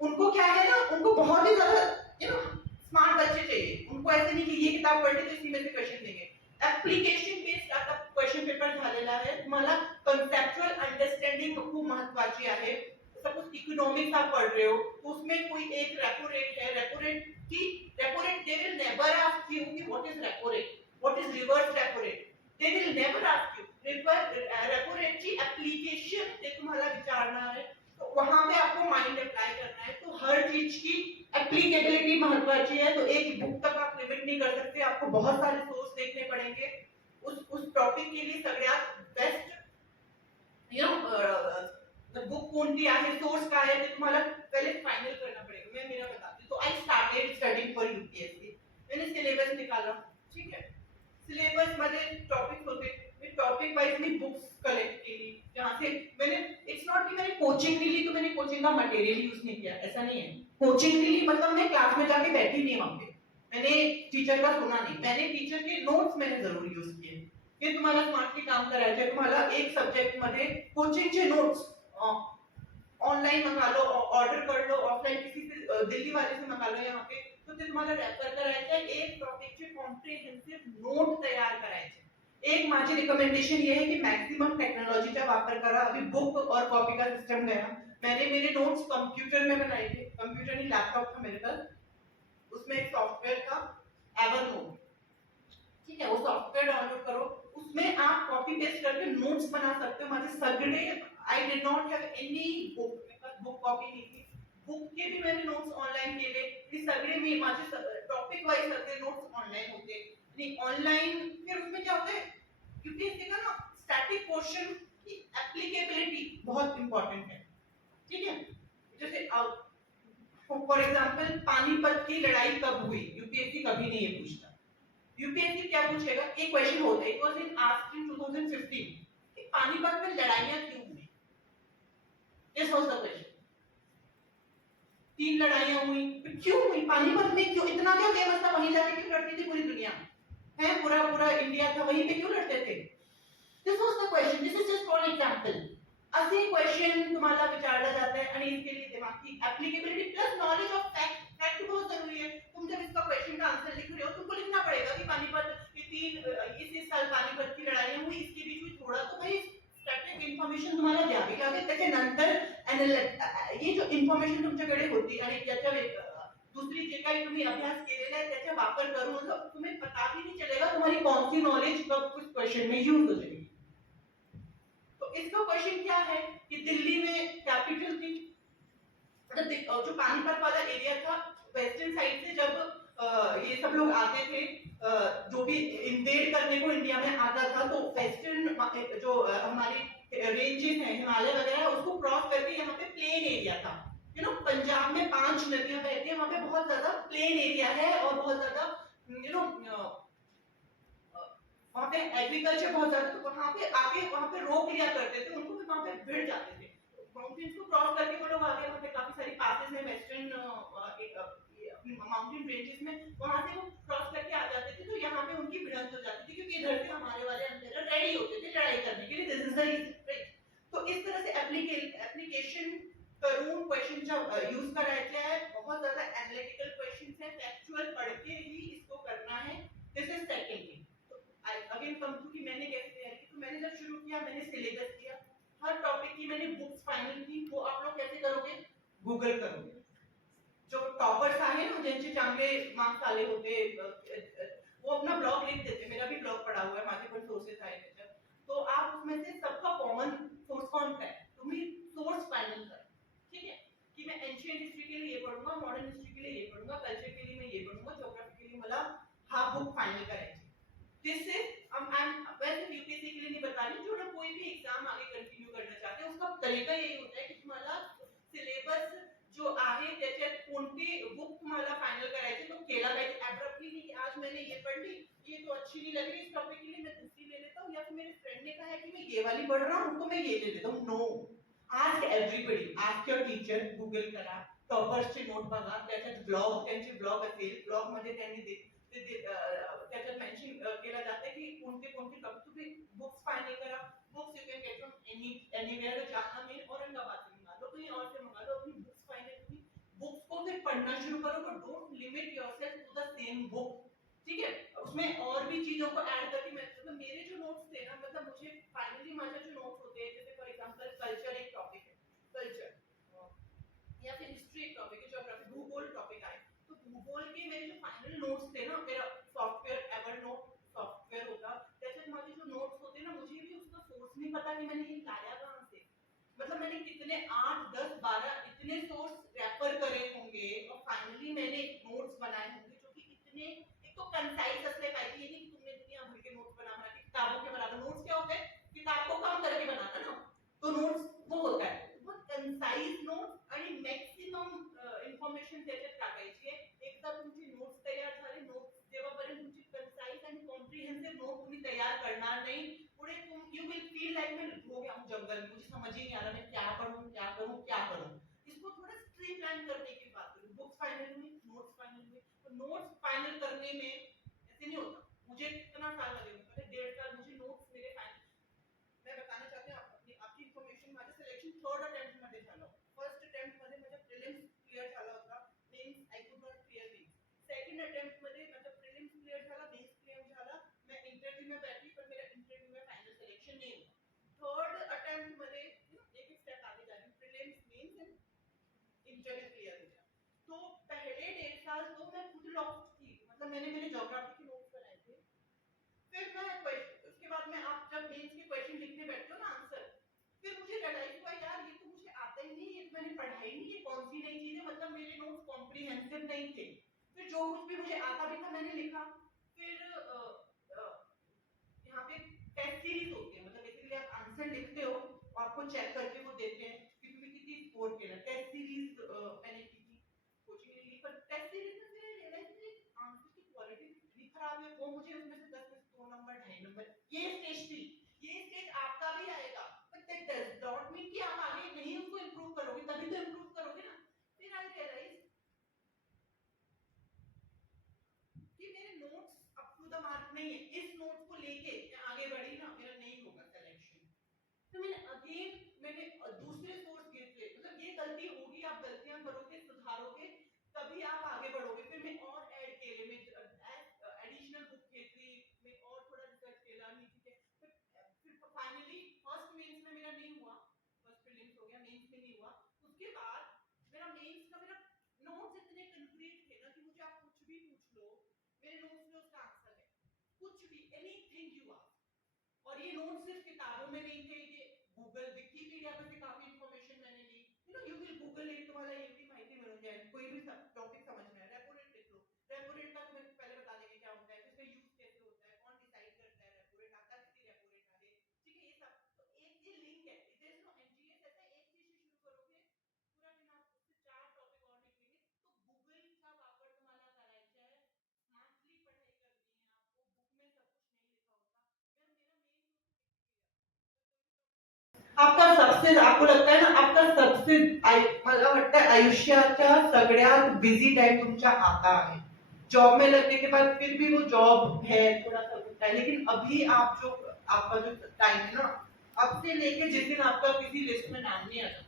उनको क्या है ना, उनको बहुत ही ज्यादा स्मार्ट बच्चे चाहिए. उनको ऐसे नहीं कि ये किताब पढ़ ली तो इसी में से क्वेश्चन देंगे. एप्लीकेशन बेस्ड आता क्वेश्चन पेपर झालेला आहे. तुम्हाला कन्सेप्चुअल अंडरस्टँडिंग खूप महत्वाची आहे. सपोज इकोनॉमिक्स आप पढ़ रहे हो, उसमें कोई एक रेपो रेट है, repo rate they will never ask you कि what is repo rate, what is reverse repo rate, they will never ask you. Repo rate की एप्लीकेशन ते तुम्हाला विचारणार है, तो वहां पे आपको माइंड अप्लाई करना है. तो हर चीज की एप्लीकेबिलिटी महत्वाची है. तो एक बुक तक आप लिमिट नहीं कर सकते, आपको बहुत सारे सोर्स देखने पड़ेंगे. उस टॉपिक के लिए सगळ्यात बेस्ट बुक कोणती आहे, सोर्स काय आहे, ते तुम्हाला पहले फाइनल करना पड़ेगा. मैं मेरा बताती हूँ. तो I started studying for UPSC. मैंने सिलेबस निकाला, ठीक है. सिलेबस मध्ये टॉपिक होते, मी टॉपिक वाइज मी बुक्स कलेक्ट केली, जहाँ से मैंने, इट्स नॉट कि मैंने कोचिंग के लिए, तो मैंने कोचिंग का मटेरियल यूज नहीं किया, ऐसा नहीं है. कोचिंग के लिए मतलब मैं क्लास में जाके बैठी नहीं वहां पे, मैंने टीचर का सुना नहीं, मैंने टीचर के नोट्स मैंने जरूर यूज किए. हे तुम्हाला स्मार्टली काम करायचे. तुम्हाला एक सब्जेक्ट मध्ये कोचिंगचे नोट्स ऑनलाइन मंगा लो, ऑर्डर कर लो, ऑफलाइन किसी से दिल्ली वाले से मंगा लो यहाँ पे, तो ते तुम्हाला रेफर करायचं आहे. एक टॉपिकचे कॉम्प्रिहेन्सिव्ह नोट तयार करायचे. एक माझी रिकमेंडेशन ये है कि मैक्सिमम टेक्नोलॉजी का वापर करा. अभी बुक और कॉपी का सिस्टम गया, मैंने मेरे नोट्स कंप्यूटर में बनाए थे, कंप्यूटर नहीं लैपटॉप था मेरे पास, उसमें एक सॉफ्टवेयर था एवरनोट, ठीक है, वो सॉफ्टवेयर डाउनलोड करो, उसमें आप कॉपी पेस्ट करके नोट्स बना सकते हो. माझे सगळे, I did not have any book, मेरे पास बुक कॉपी नहीं थी, बुक के भी मैंने नोट्स ऑनलाइन केले. हे सगळे मी माझे टॉपिक वाइज सगळे नोट्स ऑनलाइन होते. आणि ऑनलाइन फिर उसमें क्या होता है, यूपीएससी का ना स्टैटिक क्वेश्चन की एप्लीकेबिलिटी बहुत इंपॉर्टेंट है, ठीक है. जैसे फॉर एग्जांपल पानीपत की लड़ाई कब हुई, यूपीएससी कभी नहीं ये पूछता. यूपीएससी क्या पूछेगा, एक क्वेश्चन होता है, it was in asked in 2015 कि पानीपत में लड़ाइयां क्यों हुई. This was the question. 3 लड़ाइयां हुई, क्यों हुई, पानीपत में क्यों, इतना क्या फेमस था, वहीं जाके क्यों लड़ती थी पूरी दुनिया है, पूरा पूरा इंडिया था, वहीं पे क्यों लड़ते थे. This was the question. This is just for example. असे क्वेश्चन तुम्हाला विचारला जाता है आणि इसके लिए दिमाग की applicability plus knowledge of fact. Fact बहुत जरूरी है. तुम जब इसका क्वेश्चन का आंसर लिख रहे हो, तुमको लिखना पड़ेगा कि पानीपत इस साल पानीपत की लड़ाइयां हुई, इसके बीच में थोड़ा तो भाई स्टॅटिक इन्फॉर्मेशन तुम्हाला द्यावी लागेल. त्याच्यानंतर ये जो इन्फॉर्मेशन तुमच्याकडे होती आणि त्याच्या दूसरी जे काही तुम्ही अभ्यास केलेला है त्याचा वापर करून मतलब तुम्हें पता भी नहीं चलेगा तुम्हारी कौन सी नॉलेज कब कुछ क्वेश्चन में यूज हो जाएगी. तो इसका क्वेश्चन क्या है कि दिल्ली में कैपिटल थी, मतलब जो पानीपत वाला एरिया था, वेस्टर्न साइड से जब ये सब लोग आते थे, जो भी इन्वेड करने को इंडिया में आता था, तो वेस्टर्न जो हमारी रेंजेस हैं हिमालय वगैरह, उसको क्रॉस करके यहाँ पे प्लेन एरिया था. पंजाब में 5 नदियां बहती हैं, वहां पे बहुत ज्यादा प्लेन एरिया है और बहुत ज्यादा वहां पे एग्रीकल्चर बहुत ज्यादा, तो वहां पे आके वहां पे रोक लिया करते थे उनको, फिर वहां पे भिड़ जाते थे. माउंटेन्स को क्रॉस करके वो लोग आगे, वहां पे काफी सारी पासेस हैं वेस्टर्न अपनी माउंटेन रेंजेस में, वहां से वो क्रॉस करके आ जाते थे. तो यहाँ पे उनकी भिड़ंत हो जाती थी, क्योंकि इधर से हमारे वाले अंदर रेडी होते थे लड़ाई करने के लिए. This is the reason. तो इस तरह से एप्लीकेशन करून क्वेश्चन यूज करायचे आहे. बहुत ज्यादा एनालिटिकल क्वेश्चंस हैं, फैक्चुअल पढ़ के ही इसको करना है. This is second thing. मैंने सिलेबस किया, हर टॉपिक की मैंने बुक्स फाइनल की, वो आप लोग कैसे करोगे, गूगल करोगे। जो टॉपर्स आहे ना, ज्यांचे चांगले मार्क्स आले होते, वो अपना ब्लॉग लिख देते, मेरा भी ब्लॉग पड़ा हुआ है, माझे पण सोर्सेस आहे त्याच्यात, तो आप उसमें से सबका कॉमन सोर्स कोणता आहे, तुम्ही सोर्स फाइनल करा, ठीक है, कि मैं एंशियंट हिस्ट्री के लिए ये पढ़ूंगा, मॉडर्न हिस्ट्री के लिए ये पढ़ूंगा, कल्चर के लिए मैं ये पढ़ूंगा, ज्योग्राफी के लिए मला हा बुक फाइनल करायची। जिससे वैसे यूपीएससी के लिए नहीं बता रही, जो लोग कोई भी एग्जाम आगे कंटिन्यू करना चाहते हैं उसका तरीका यही होता है कि तुम्हाला सिलेबस जो आहे त्याच्यात कोणती बुक तुम्हाला फाइनल करायची तो केला पाहिजे, एब्रप्टली नहीं कि आज मैंने ये पढ़ ली, ये तो अच्छी नहीं लग रही इस टॉपिक के लिए, मैं दूसरी ले लेता हूँ, या फिर मेरे फ्रेंड ने कहा है कि मैं ये वाली पढ़ रहा हूँ तो मैं ये ले लेता हूँ। No, ask everybody, ask your teacher, Google करा, टॉपर्सचे नोट बघा, त्याच्यात ब्लॉग, त्यांचे ब्लॉग असेल, ब्लॉग मध्ये त्यांनी त्याच्यात मेंशन केला जाते की कोणते कोणते टॉपिक तुम्ही बुक्स फाइनल करा, books you can get from anywhere, Jalna में औरंगाबाद से मंगा लो, कहीं और से मंगा लो, अपनी बुक्स फाइनल की बुक्स को फिर पढ़ना शुरू करो, but don't limit yourself to the same book, ठीक है, उसमें और भी चीजों को ऐड करके मैं मतलब मेरे जो नोट्स थे ना, मतलब मुझे फाइनली माझे जो नोट्स होते हैं, जैसे फॉर एग्जांपल कल्चर एक टॉपिक है, कल्चर या फिर हिस्ट्री एक टॉपिक है, ज्योग्राफी, भूगोल टॉपिक आए, तो भूगोल के मेरे जो फाइनल नोट्स थे ना, मेरा सॉफ्टवेयर एवरनोट सॉफ्टवेयर होता, त्याच्यात माझे जो नोट्स होते ना, मुझे भी उसका सोर्स नहीं पता कि मैंने ये लाया कहां से, मतलब मैंने कितने 8 10 12 इतने सोर्स रेफर करे होंगे और फाइनली मैंने नोट्स बनाए होंगे जो कि इतने, एक तो कंसाइज असले पाहिजे, ये नहीं कि तुमने दुनिया भर के नोट्स बना बना के किताबों के बराबर, नोट्स क्या होता है, किताब को कम करके बनाना ना, तो नोट्स वो होता है, वो कंसाइज नोट्स आणि मॅक्सिमम इन्फॉर्मेशन त्याच्यात टाकायची आहे, एकदा तुमचे नोट्स तयार झाले, नोट्स जेव्हापर्यंत तुमची कंसाइज आणि कॉम्प्रिहेन्सिव नोट तुम्ही तयार करणार नाही, पुढे तुम यू विल फील लाइक मैं हो गया हूँ जंगल में, मुझे समझ ही नहीं आ रहा मैं क्या पढ़ूं क्या करूं क्या करूं, इसको थोड़ा स्ट्रीमलाइन करने की बात करूं, बुक्स फाइनल हुई, नोट्स फाइनल हुए, तो नोट्स फाइनल करने में ऐसे नहीं होता, मुझे कितना साल लगे, पहले 1.5 साल मुझे नोट्स मेरे फाइनल, मैं बताना चाहती हूँ अपनी आपकी इन्फॉर्मेशन, माझं सिलेक्शन थर्ड अटेम्प्ट मध्ये झालं, फर्स्ट अटेम्प्ट मध्ये माझा प्रिलिम्स क्लियर झाला होता, mains I could not clear mains, second attempt मध्ये माझा प्रिलिम्स क्लियर झाला, मेन्स क्लियर झाला, मैं इंटरव्यू में बैठी पर मेरा इंटरव्यू में फाइनल सिलेक्शन नहीं हुआ, थर्ड अटेम्प्ट मध्ये एक एक स्टेप आगे जा रही हूँ, prelims mains and interview clear हो गया, तो पहले 1.5 साल तो मैं खुद लॉस्ट थी, मतलब मैंने मेरे ज्योग्राफी के नोट्स बनाए थे, फिर मैं क्वेश्चन उसके बाद में आप जब मेंस के क्वेश्चन लिखने बैठते हो ना आंसर, फिर मुझे रियलाइज हुआ यार ये तो मुझे आता ही नहीं, ये तो मैंने पढ़ा ही नहीं, ये कौन सी नई चीज है, मतलब मेरे नोट्स कॉम्प्रिहेंसिव नहीं थे, फिर जो कुछ भी मुझे आता भी था मैंने लिखा, फिर यहाँ पे टेस्ट सीरीज होती है, मतलब बेसिकली आप आंसर लिखते हो और आपको चेक करके वो देते हैं कि तुम्हें कितनी स्कोर केला, टेस्ट सीरीज मैंने की थी, कोचिंग ली, पर टेस्ट सीरीज में मैंने रियलाइज की आंसर की क्वालिटी इतनी खराब है, वो मुझे उसमें से 10 में से 2 नंबर 2.5 नंबर, ये स्टेज थी, ये स्टेज आपका भी आएगा, but that does not mean कि आप आगे नहीं उसको इंप्रूव करोगे, तभी तो इंप्रूव करोगे ना, फिर आई रियलाइज कि मेरे notes up to the mark नहीं है, इस नोट्स को लेके मैं आगे बढ़ी ना, मेरा नहीं होगा सिलेक्शन, तो मैंने अगेन मैंने दूसरे सोर्स गिर, मतलब ये गलती होगी, आप गलतियां करोगे सुधारोगे तभी आप आगे बढ़ोगे, फिर मैं और ऐड केले, मैं एडिशनल बुक घेतली, मैं और थोड़ा रिसर्च केला, नीति के फिर फाइनली फर्स्ट मेंस में मेरा नहीं हुआ, फर्स्ट प्रीलिम्स हो गया, मेंस में नहीं हुआ, उसके बाद मेरा मेंस का मेरा नोट्स इतने कंक्रीट थे ना कि मुझे आप कुछ भी पूछ लो मेरे नोट्स में उसका आंसर है, कुछ भी एनीथिंग यू आस्क, और ये नोट्स सिर्फ किताबों में नहीं थे, ये गूगल विकिपीडिया पर से काफी इंफॉर्मेशन मैंने ली, you know you will Google it, तुम्हारा ये भी माहिती मिल जाए, कोई भी टॉपिक समझ में आए, रेपो रेट लिख लो, रेपो रेट का तुम्हें पहले बता देंगे क्या होता है, उसका यूज कैसे होता है, कौन डिसाइड करता है रेपो रेट, आता कितनी रेपो रेट आ है, ठीक है, ये सब तो एक ये लिंक है, देयर इज नो एनजीएस, ऐसा एक चीज से शुरू करोगे पूरा दिन आप उससे 4 टॉपिक और लिखेंगे, तो गूगल का वापर तुम्हाला करायचा है, स्मार्टली पढ़ाई करनी है आपको, बुक में सब कुछ नहीं लिखा होता, यार मेरा मेन आपका सबसे, आपको लगता है ना आपका सबसे मला वाटतं आयुष्याच्या सगळ्यात बिझी टाइम तुमचा आता है, जॉब में लगने के बाद फिर भी वो जॉब है थोड़ा सा होता है, लेकिन अभी आप जो आपका जो टाइम है ना, अब से लेके जिस दिन आपका किसी लिस्ट में नाम नहीं आता,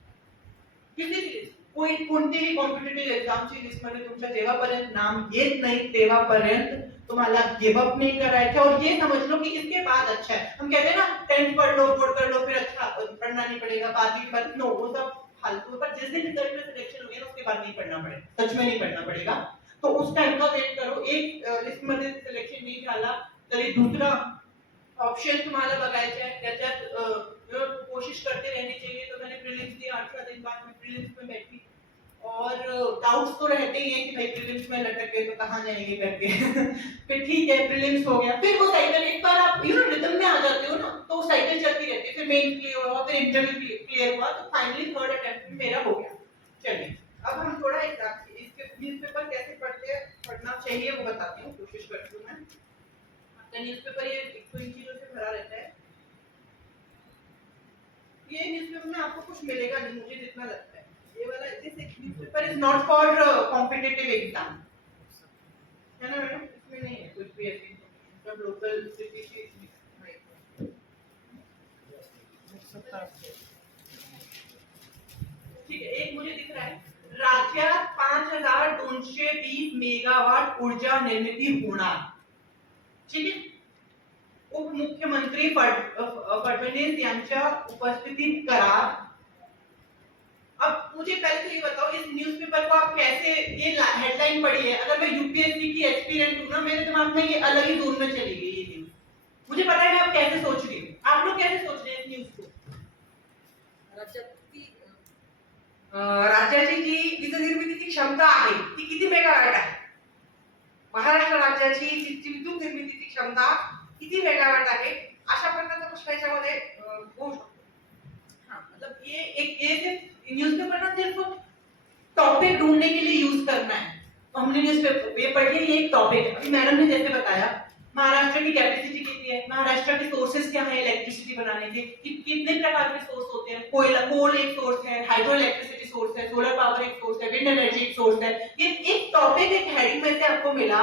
किसी भी लिस्ट कोणतीही कॉम्पिटिटिव्ह एक्झामची लिस्टमध्ये तुमच्या जेव्हापर्यंत नाम येत नहीं तेव्हापर्यंत तुम्हाला गिव अप नहीं करायचं और ये समझ लो कि इसके बाद अच्छा है। हम कहते हैं ना 10th पढ़ लो बोर्ड कर लो फिर अच्छा पढ़ना नहीं पड़ेगा बाद में पर नो वो सब फालतू। पर जिस दिन रिजल्ट में सिलेक्शन हो गया ना उसके बाद नहीं पढ़ना पड़ेगा, सच में नहीं पढ़ना पड़ेगा। तो उस टाइम का वेट करो। एक लिस्ट मध्ये सिलेक्शन नहीं झाला तरी दूसरा ऑप्शन तुम्हाला बघायचे आहे त्याच्यात कोशिश करते रहनी चाहिए। तो मैंने प्रीलिम्स दिया 18 दिन बाद में प्रीलिम्स में बैठी और डाउट्स तो रहते ही हैं कि भाई प्रीलिम्स में लटक गए तो कहाँ जाएंगे करके फिर ठीक है प्रीलिम्स हो गया, फिर वो साइकिल एक बार आप रिदम में आ जाते हो ना तो वो साइकिल चलती रहती है। फिर मेन क्लियर हुआ फिर इंटरव्यू क्लियर हुआ तो फाइनली थर्ड अटेम्प्ट में मेरा हो गया। चलिए अब हम थोड़ा एग्जाम इसके न्यूज़पेपर कैसे पढ़ना चाहिए वो बताती हूँ, कोशिश करती हूँ मैं। न्यूज़पेपर ये 100 चीजों से भरा रहता है। ये न्यूज़पेपर में आपको कुछ मिलेगा नहीं मुझे जितना लगता है। ये वाला this newspaper is not for competitive exam, है ना मैडम? इसमें नहीं है कुछ भी ऐसी सब लोकल सिटी की ठीक है। एक मुझे दिख रहा है राज्यात 5220 मेगावाट ऊर्जा निर्मिती होणार, ठीक है। उपमुख्यमंत्री फडणवीस यांच्या उपस्थितीत करार। अब मुझे पहले तो ये बताओ इस न्यूज़पेपर को आप कैसे, ये हेडलाइन पढ़ी है, अगर मैं यूपीएससी की एस्पिरेंट हूं ना मेरे दिमाग में ये अलग ही जोन में चली गई ये न्यूज़। मुझे पता है मैं आप कैसे सोच रही हूँ, आप लोग कैसे सोच रहे हैं इस न्यूज़ को? राज्याची जी वीज निर्मितीची क्षमता आहे ती किती मेगावॅट आहे? महाराष्ट्र राज्याची विद्युत निर्मितीची क्षमता किती मेगावॅट आहे? अशा प्रकारचा प्रश्न याच्यामध्ये होऊ शकतो। हाँ, मतलब ये एक न्यूज़पेपर ना सिर्फ टॉपिक ढूंढने के लिए यूज करना है। तो हमने न्यूज़पेपर ये पढ़ लिया, ये एक टॉपिक है। अभी मैडम ने जैसे बताया महाराष्ट्र की कैपेसिटी कितनी है, महाराष्ट्र के सोर्सेज क्या है इलेक्ट्रिसिटी बनाने के, कितने प्रकार के सोर्स होते हैं। कोयला कोल एक सोर्स है, हाइड्रो इलेक्ट्रिसिटी सोर्स है, सोलर पावर एक सोर्स है, विंड एनर्जी एक सोर्स है। ये एक टॉपिक एक हेडिंग में से आपको मिला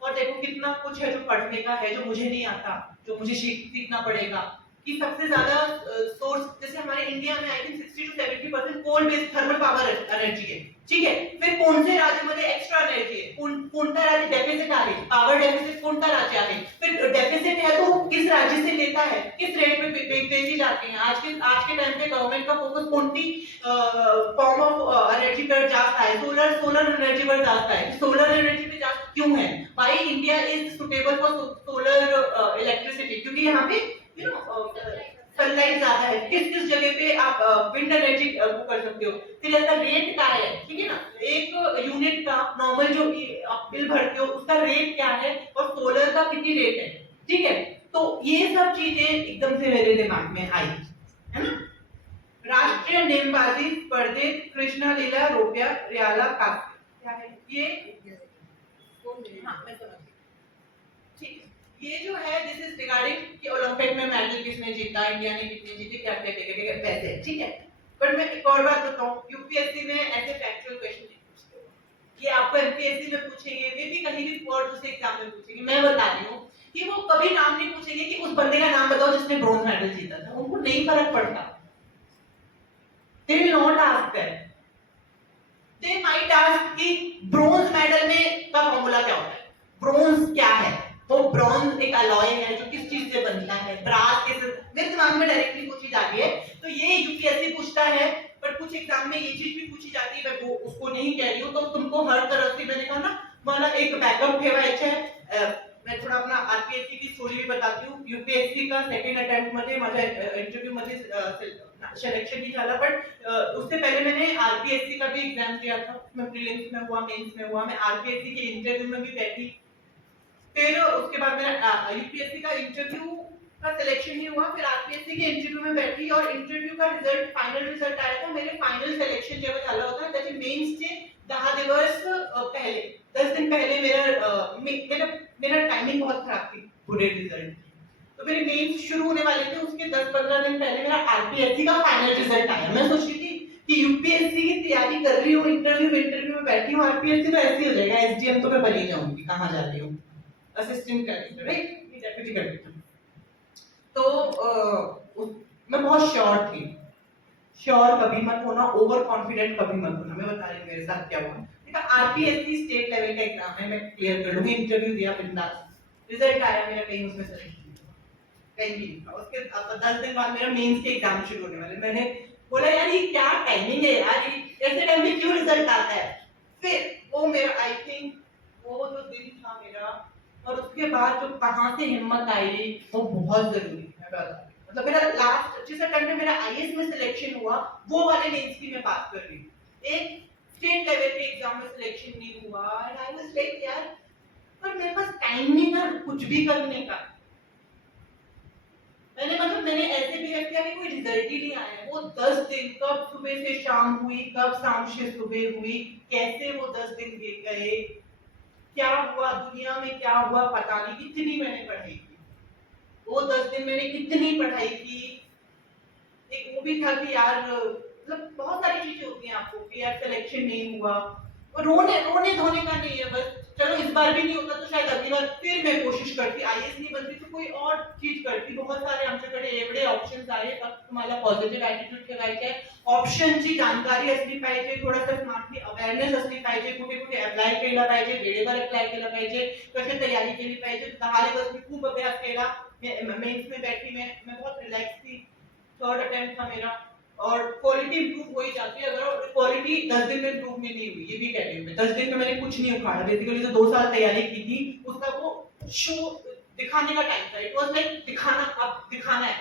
और देखो कितना कुछ है जो पढ़ने का है जो मुझे नहीं आता, जो मुझे सीखना पड़ेगा। कि सबसे ज्यादा सोर्स जैसे हमारे इंडिया में I think 60 to 70% coal based thermal power energy है, ठीक है। फिर कोणत्या राज्यामध्ये एक्स्ट्रा एनर्जी है, कोणता राज्य डेफिसिट आहे, पावर डेफिसिट कोणता राज्य आहे, फिर डेफिसिट है तो किस राज्य से लेता है, किस रेट पे बेची जाती है। आज के टाइम पे गवर्नमेंट का फोकस कोणती फॉर्म ऑफ एनर्जी पर जास्त आहे, सोलर एनर्जी पर जास्त आहे। सोलर एनर्जी पे जास्त क्यों है? Why India is suitable for solar electricity? क्योंकि यहाँ पे सनलाइट ज्यादा है। किस जगह पे आप विंड एनर्जी कर सकते हो। फिर इसका रेट क्या है, ठीक है ना, एक यूनिट का नॉर्मल जो आप बिल भरते हो उसका रेट क्या है और सोलर का कितनी रेट है, ठीक है। तो ये सब चीजें एकदम से मेरे दिमाग में आई, है ना। राष्ट्रीय नेमबाजी स्पर्धेत कृष्णा लीला रुपया रियाला कास्य, क्या है ये? हाँ मैं समझ गई, ठीक है। ये जो है दिस इज रिगार्डिंग कि ओलंपिक में मेडल किसने जीता, इंडिया ने कितने जीते, क्या क्या पैसे, ठीक है। पर मैं एक और बात बताऊं, यूपीएससी में ऐसे फैक्चुअल क्वेश्चन नहीं पूछते। ये आपको एमपीएससी में पूछेंगे, वे भी कहीं भी और दूसरे एग्जाम में पूछेंगे। मैं बता रही हूँ कि वो कभी नाम नहीं पूछेंगे कि उस बंदे का नाम बताओ जिसने ब्रॉन्ज मेडल जीता था, उनको नहीं फर्क पड़ता। They will not ask that, they might ask कि ब्रॉन्ज मेडल में का फॉर्मूला क्या होता है, ब्रॉन्ज क्या है। वो ब्रॉन्ज एक अलॉय है जो किस चीज से बनता है, ब्रास के से मेरे दिमाग में डायरेक्टली पूछी जाती है। तो ये यूपीएससी पूछता है, पर कुछ एग्जाम में ये चीज भी पूछी जाती है। मैं वो उसको नहीं कह रही हूँ, तो तुमको हर तरह से मैंने कहा ना मला एक बैकअप ठेवायचं है। मैं थोड़ा अपना आरपीएससी की स्टोरी भी बताती हूँ। यूपीएससी का सेकंड अटेम्प्ट मध्ये माझ्या इंटरव्यू मध्ये सिलेक्शन नहीं झाला, बट उससे पहले मैंने आरपीएससी का भी एग्जाम दिया था। मैं प्रीलिम्स में हुआ, मेंस में हुआ, मैं आरपीएससी के इंटरव्यू में भी बैठी। फिर उसके बाद मेरा यूपीएससी का इंटरव्यू का सिलेक्शन नहीं हुआ, फिर आरपीएससी के इंटरव्यू में बैठी और इंटरव्यू का रिजल्ट फाइनल रिजल्ट आया था। मेरे फाइनल सिलेक्शन जेव्हा झालं होतं त्याचे मेंसचे 10 दिवस पहले 10 दिन पहले मेरा टाइमिंग बहुत खराब थी पूरे रिजल्ट। तो मेरे मेंस शुरू होने वाले थे, उसके 10-15 दिन पहले मेरा आरपीएससी का फाइनल रिजल्ट आया। मैं सोच रही थी कि यूपीएससी की तैयारी कर रही हूँ, इंटरव्यू में बैठी हूँ, आरपीएससी तो ऐसे ही हो जाएगा, एसडीएम तो मैं बन ही जाऊंगी, कहाँ जा रही हूँ, assistant character, right, deputy character. तो मैं बहुत श्योर थी श्योर कभी मत होना, ओवर कॉन्फिडेंट कभी मत होना। मैं बता रही हूँ मेरे साथ क्या हुआ। देखा, आरपीएससी स्टेट लेवल का एग्जाम है, मैं क्लियर कर लूंगी, इंटरव्यू दिया बिंदास, रिजल्ट आया मेरा, कहीं उसमें सिलेक्शन नहीं हुआ, कहीं भी नहीं हुआ। उसके 10 दिन बाद मेरा मेंस के एग्जाम शुरू होने वाले, मैंने बोला यार ये क्या टाइमिंग है यार, ये ऐसे टाइम में क्यों रिजल्ट आता है। फिर वो मेरा आई थिंक वो जो दिन था मेरा, और उसके बाद जो कहाँ से हिम्मत आई वो बहुत जरूरी है। मैं बता रही हूँ। मतलब मेरा लास्ट जिस अटेम्प्ट में मेरा आईएएस में सिलेक्शन हुआ, वो वाले मेंस की मैं बात कर रही हूँ। एक स्टेट लेवल के एग्जाम में सिलेक्शन नहीं हुआ, एंड आई वाज लाइक यार, पर मेरे पास टाइम नहीं था कुछ भी करने का। मैंने ऐसे भी रख दिया कि कोई रिजल्ट ही नहीं आया। वो 10 दिन कब सुबह से शाम हुई, कब शाम से सुबह हुई, कैसे वो 10 दिन बीत गए, क्या हुआ दुनिया में, क्या हुआ पता नहीं। कितनी मैंने पढ़ाई की, वो 10 दिन मैंने कितनी पढ़ाई की। एक वो भी था कि यार मतलब बहुत सारी चीजें होती हैं आपको कि यार सिलेक्शन नहीं हुआ, और रोने धोने का नहीं है, बस चलो इस बार भी नहीं होता तो शायद अगली बार फिर मैं कोशिश करती, आईएएस नहीं बनती तो कोई और चीज करती। बहुत सारे आमच्याकडे एवढे ऑप्शन्स आहे, फक्त तुम्हाला पॉझिटिव्ह ॲटिट्यूड ठेवायचे आहे, ऑप्शनची जानकारी असली पाहिजे, थोडंसं स्मार्टली अवेअरनेस असली पाहिजे, कुठे कुठे अप्लाय केलं पाहिजे, वेळेवर अप्लाय केलं पाहिजे, कशी तयारी केली पाहिजे। 10 दिवस मी खूप अभ्यास केला, मेंस में बैठी, मैं बहुत रिलैक्स थी। थर्ड अटेम्प्ट था मेरा, और क्वालिटी इंप्रूव हो ही जाती है। अगर क्वालिटी 10 दिन में इंप्रूव नहीं हुई, ये भी कह रही हूँ मैं, 10 दिन में मैंने कुछ नहीं उखाड़ा। बेसिकली जो 2 साल तैयारी की थी उसका वो शो दिखाने का टाइम था। इट वाज लाइक दिखाना, अब दिखाना है।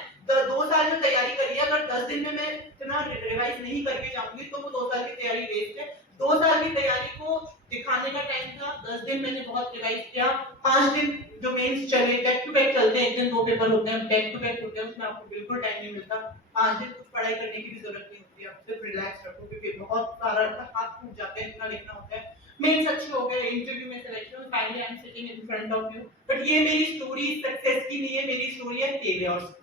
2 साल में तैयारी करी है, अगर 10 दिन में मैं इतना रिवाइज नहीं करके जाऊंगी तो वो 2 साल की तैयारी वेस्ट है। 2 साल की तैयारी को दिखाने का टाइम था, 10 दिन मैंने बहुत रिवाइज किया। 5 दिन जो मेंस चले, बैक टू बैक चलते हैं, एक दिन 2 पेपर होते हैं, बैक टू बैक होते हैं, उसमें आपको बिल्कुल टाइम नहीं मिलता। 5 दिन कुछ पढ़ाई करने की भी जरूरत नहीं होती, आप सिर्फ रिलैक्स रखो, क्योंकि बहुत सारा हाथ फूट जाते हैं, इतना लिखना होता है। मेंस अच्छे हो गए, इंटरव्यू में selection, finally I am sitting in front of you. But ये मेरी स्टोरी सक्सेस की नहीं है, मेरी स्टोरी है फेलियर्स।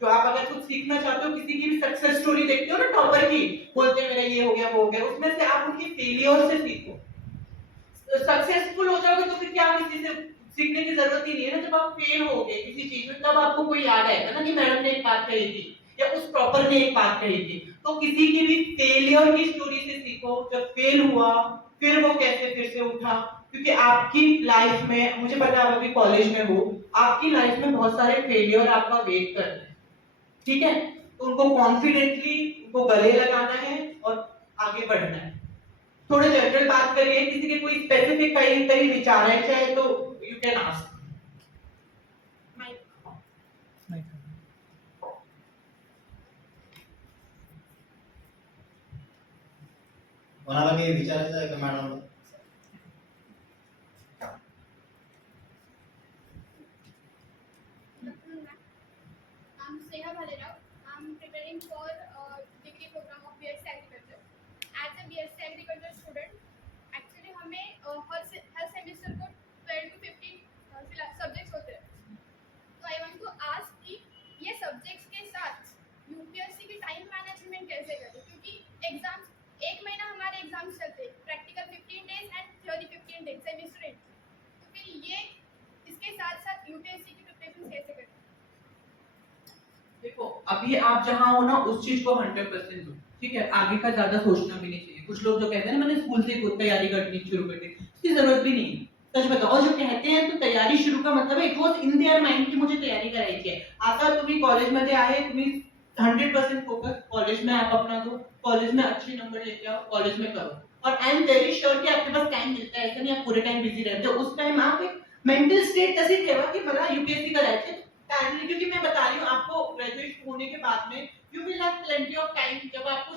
तो आप अगर कुछ सीखना चाहते हो, किसी की भी सक्सेस स्टोरी देखते हो ना टॉपर की, बोलते हैं मेरा ये हो गया वो हो गया, उसमें से आप उनकी फेलियर से सीखो। सक्सेसफुल हो जाओगे तो फिर क्या किसी से सीखने की जरूरत ही नहीं है ना। जब आप फेल हो गए किसी चीज में, तब आपको कोई याद आएगा ना कि मैडम ने एक बात कही थी या उस टॉपर ने एक बात कही थी। तो किसी की भी फेलियर की स्टोरी से सीखो, जब फेल हुआ फिर वो कैसे फिर से उठा। क्योंकि आपकी लाइफ में, मुझे पता है आप अभी कॉलेज में हो, आपकी लाइफ में बहुत सारे फेलियर आपका वेट कर रहे हैं, ठीक है। तो उनको कॉन्फिडेंटली उनको गले लगाना है और आगे बढ़ना है। थोड़े जनरल बात करिए, किसी के कोई स्पेसिफिक कहीं विचारायचे आहे तो यू कैन आस्क। कोणाला काही विचारायचं आहे का madam? I'm Sneha Bhalerav. I'm preparing for degree program of BSc Agriculture. As a BSc Agriculture student, actually हमें हर सेमेस्टर को 12 to 15 सब्जेक्ट्स होते हैं। तो आई वांट टू आस्क कि ये सब्जेक्ट्स के साथ यूपीएससी की टाइम मैनेजमेंट कैसे करें, क्योंकि एग्जाम्स 1 महीना हमारे एग्जाम्स चलते हैं, practical 15 days and theory 15 days semester and. तो फिर ये इसके साथ साथ यूपीएससी की प्रिपरेशन कैसे करें? देखो, अभी आप जहाँ हो ना उस चीज को 100% दो, ठीक है। आगे का ज्यादा सोचना भी नहीं चाहिए। कुछ लोग जो कहते हैं ना मैंने स्कूल से खुद तैयारी करनी शुरू कर दी, उसकी जरूरत भी नहीं है। सच बताओ, और जो कहते हैं तो तैयारी शुरू का मतलब है it was in their mind की मुझे तैयारी करायची आहे। आता तुम्ही कॉलेजमध्ये आहे, तुम्ही 100% फोकस कॉलेज में आप अपना दो, कॉलेज में अच्छे नंबर लेके आओ, कॉलेज में करो। और आई एम वेरी श्योर कि आपके पास टाइम मिलता है, ऐसा नहीं आप पूरे टाइम बिजी रहते हो। उस टाइम आप एक मेंटल स्टेट तशी ठेवा की मला यूपीएससी करायचे, क्योंकि मैं बता रही हूँ आपको ग्रेजुएट होने के बाद में you will have plenty of time. जब आपको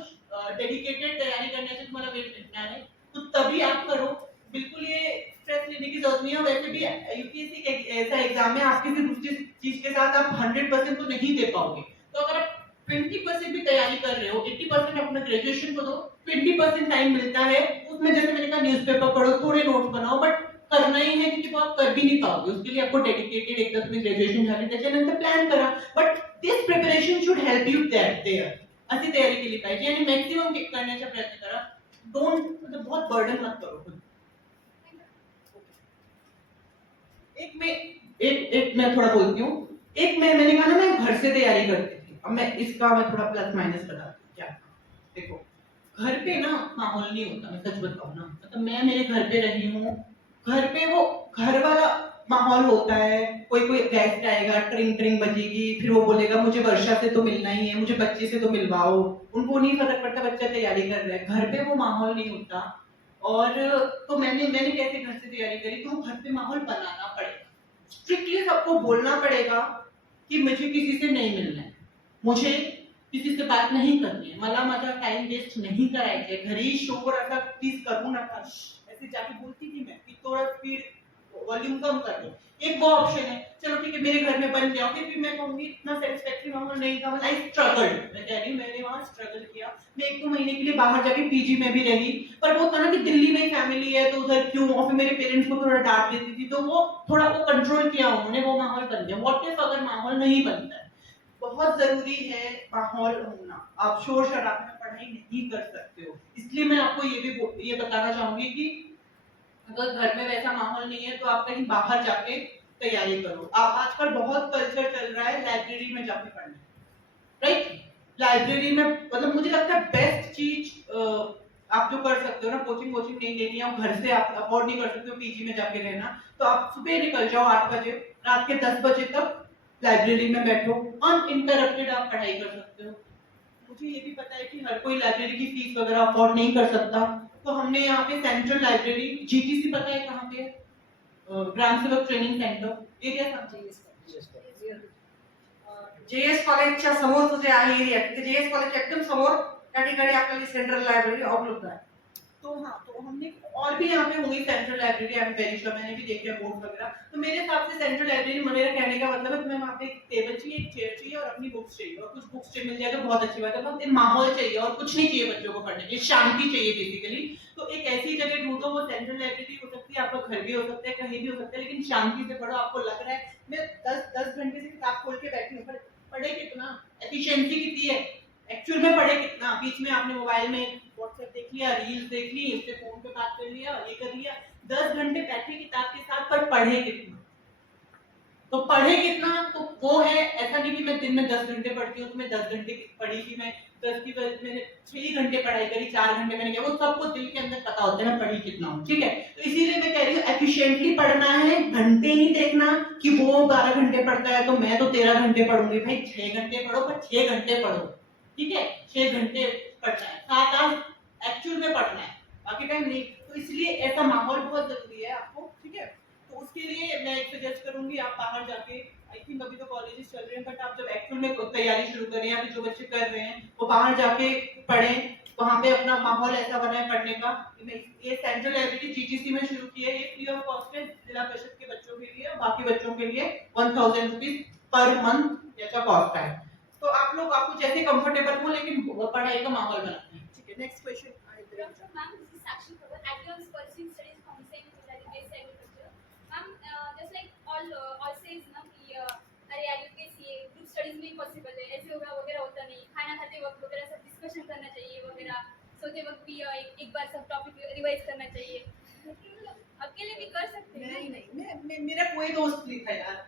डेडिकेटेड तैयारी करने से तुम्हारा वेट मिलना है तो तभी आप करो। बिल्कुल ये स्ट्रेस लेने की जरूरत नहीं है। वैसे भी यूपीएससी के ऐसा एग्जाम में आप किसी दूसरी चीज के साथ आप 100% तो नहीं दे पाओगे। तो अगर आप 20% भी तैयारी कर रहे हो, 80% अपने ग्रेजुएशन को दो, 20% टाइम मिलता है उसमें, जैसे मैंने कहा न्यूज़पेपर पढ़ो, थोड़े नोट्स बनाओ, बट करना ही है क्योंकि वो आप कर भी नहीं पाओगे। उसके लिए आपको डेडिकेटेड एकदा तुम्ही ग्रॅज्युएशन झाली त्याच्यानंतर प्लॅन करा, but this preparation should help you there. अशी तयारी केली पाहिजे आणि मॅक्सिमम करण्याचा प्रयत्न करा। डोंट मतलब बहुत बर्डन मत करो खुद। एक मैं थोड़ा बोलती हूँ। मैंने कहा ना मैं घर से तैयारी करती थी, अब मैं इसका मैं थोड़ा प्लस माइनस बताती हूँ क्या। देखो, घर पे ना माहौल नहीं होता, मैं सच बताऊं ना, मतलब मैं मेरे घर पे रही हूँ, घर पे वो घर वाला माहौल होता है। कोई कोई गेस्ट आएगा, ट्रिंग ट्रिंग बजेगी, फिर वो बोलेगा मुझे वर्षा से तो मिलना ही है, मुझे बच्चे से तो मिलवाओ। उनको नहीं फर्क पड़ता बच्चा तैयारी कर रहा है, घर पे वो माहौल नहीं होता। और तो मैंने मैंने कैसे घर से तैयारी करी, तो घर पे माहौल बनाना पड़ेगा, स्ट्रिक्टली सबको बोलना पड़ेगा कि मुझे किसी से नहीं मिलना है, मुझे किसी से बात नहीं करनी है, मला माझा टाइम वेस्ट नहीं करायचे, घरी शोर असा प्लीज करू नका, ऐसे जाके बोलती थी मैं कि थोड़ा स्पीड वॉल्यूम कम कर दो। एक वो ऑप्शन है, चलो ठीक है मेरे घर में बन गया, फिर भी मैं कहूंगी इतना सेटिस्फैक्टरी माहौल नहीं था, आई स्ट्रगल, मैं कह रही हूँ मैंने वहां स्ट्रगल किया। मैं 1-2 महीने के लिए बाहर जाके पीजी में भी रही, पर वो था ना कि दिल्ली में फैमिली है तो उधर क्यों, और फिर मेरे पेरेंट्स को थोड़ा डांट देती थी, तो वो थोड़ा वो कंट्रोल किया उन्होंने, वो माहौल बन गया। व्हाट इफ अगर माहौल नहीं बनता है, बहुत जरूरी है माहौल होना, आप शोर शराबे में पढ़ाई नहीं कर सकते हो। इसलिए मैं आपको ये बताना चाहूंगी कि अगर घर में वैसा माहौल नहीं है तो आप कहीं बाहर जाके तैयारी करो। आप आजकल बहुत कल्चर चल रहा है लाइब्रेरी में जाके पढ़ना, राइट? लाइब्रेरी में मतलब मुझे लगता है बेस्ट चीज आप जो कर सकते हो ना, कोचिंग कोचिंग नहीं लेनी है, घर से आप अफोर्ड नहीं कर सकते हो पीजी में जाके रहना, तो आप सुबह निकल जाओ 8 बजे, रात के 10 बजे तक लाइब्रेरी में बैठो, अनइंटरप्टेड आप पढ़ाई कर सकते हो। मुझे ये भी पता है कि हर कोई लाइब्रेरी की फीस वगैरह अफोर्ड नहीं कर सकता, तो हमने यहाँ पे सेंट्रल लाइब्रेरी, जीटीसी पता है कहाँ पे है? ग्राम सेवक ट्रेनिंग सेंटर एरिया था, जेएस कॉलेजच्या समोरचं जे आहे एरिया, तिथे जेएस कॉलेजच्या एकदम समोर त्या ठिकाणी आपल्याला सेंट्रल लायब्ररी उपलब्ध आहे. तो हाँ, तो हमने और भी यहाँ पे होंगी central library, I am very sure, मैंने भी देखा है बोर्ड वगैरह। तो मेरे हिसाब से सेंट्रल लाइब्रेरी, मेरा कहने का मतलब है तुम्हें वहाँ पे एक टेबल चाहिए, एक चेयर चाहिए और अपनी बुक्स चाहिए, और कुछ बुक्स मिल जाए तो बहुत अच्छी बात है, बस एक माहौल चाहिए और कुछ नहीं चाहिए बच्चों को पढ़ने के लिए, शांति चाहिए बेसिकली। तो एक ऐसी जगह ढूंढो, वो सेंट्रल लाइब्रेरी हो सकती है, आपका घर भी हो सकता है, कहीं भी हो सकता है, लेकिन शांति से पढ़ो। आपको लग रहा है मैं 10 घंटे से किताब खोल के बैठी हूँ, पर पढ़े कितना, एफिशिएंसी कितनी है, एक्चुअल में पढ़े कितना, बीच में आपने मोबाइल में व्हाट्सएप देख लिया, रील्स देख ली, उससे फोन पे बात कर लिया, ये कर लिया, 10 घंटे बैठे किताब के साथ, पर पढ़े कितना, तो पढ़े कितना, तो वो है। ऐसा नहीं कि मैं दिन में 10 घंटे पढ़ती हूँ तो मैं 10 घंटे पढ़ी थी, मैं 10 की वजह मैंने 6 घंटे पढ़ाई करी, 4 घंटे मैंने किया, वो सबको दिल के अंदर पता होता है मैं पढ़ी कितना हूँ, ठीक है? तो इसीलिए मैं कह रही हूँ एफिशिएंटली पढ़ना है, घंटे नहीं देखना कि वो 12 घंटे पढ़ता है तो मैं तो 13 घंटे पढ़ूंगी। भाई 6 घंटे पढ़ो, पर 6 घंटे पढ़ो, ठीक है? 6 घंटे पढ़ना है, 7 एक्चुअल में पढ़ना है, बाकी टाइम नहीं। तो इसलिए ऐसा माहौल बहुत जरूरी है आपको, ठीक है? तो उसके लिए मैं एक सजेस्ट करूंगी, आप बाहर जाके, आई थिंक अभी तो कॉलेजेस चल रहे हैं, बट आप जब एक्चुअल में तैयारी शुरू करें या फिर जो बच्चे कर रहे हैं वो बाहर जाके पढ़ें, वहाँ पे अपना माहौल ऐसा बनाए पढ़ने का। ये सेंट्रल लाइब्रेरी जीटीसी में शुरू की है, ये फ्री ऑफ कॉस्ट है जिला परिषद के बच्चों के लिए, और बाकी बच्चों के लिए 1000 रुपीज पर मंथ याचा कॉस्ट है। तो आप लोग आपको जैसे कंफर्टेबल हो, लेकिन पढ़ाई का माहौल बनाना है, ठीक है? Next question. Dr. Ma'am, this is Sakshi Kawal, Advanced Pursuing Studies Counseling Basic Agriculture. Ma'am, just like all says ना कि अरे यार यूपीएससी ग्रुप स्टडीज में पॉसिबल है, ऐसे होगा वगैरह होता नहीं, खाना खाते वक्त वगैरह सब डिस्कशन करना चाहिए वगैरह, सोते वक्त भी एक बार सब टॉपिक रिवाइज करना चाहिए, अकेले भी कर सकते हैं। नहीं नहीं, मैं मेरा कोई दोस्त नहीं था यार।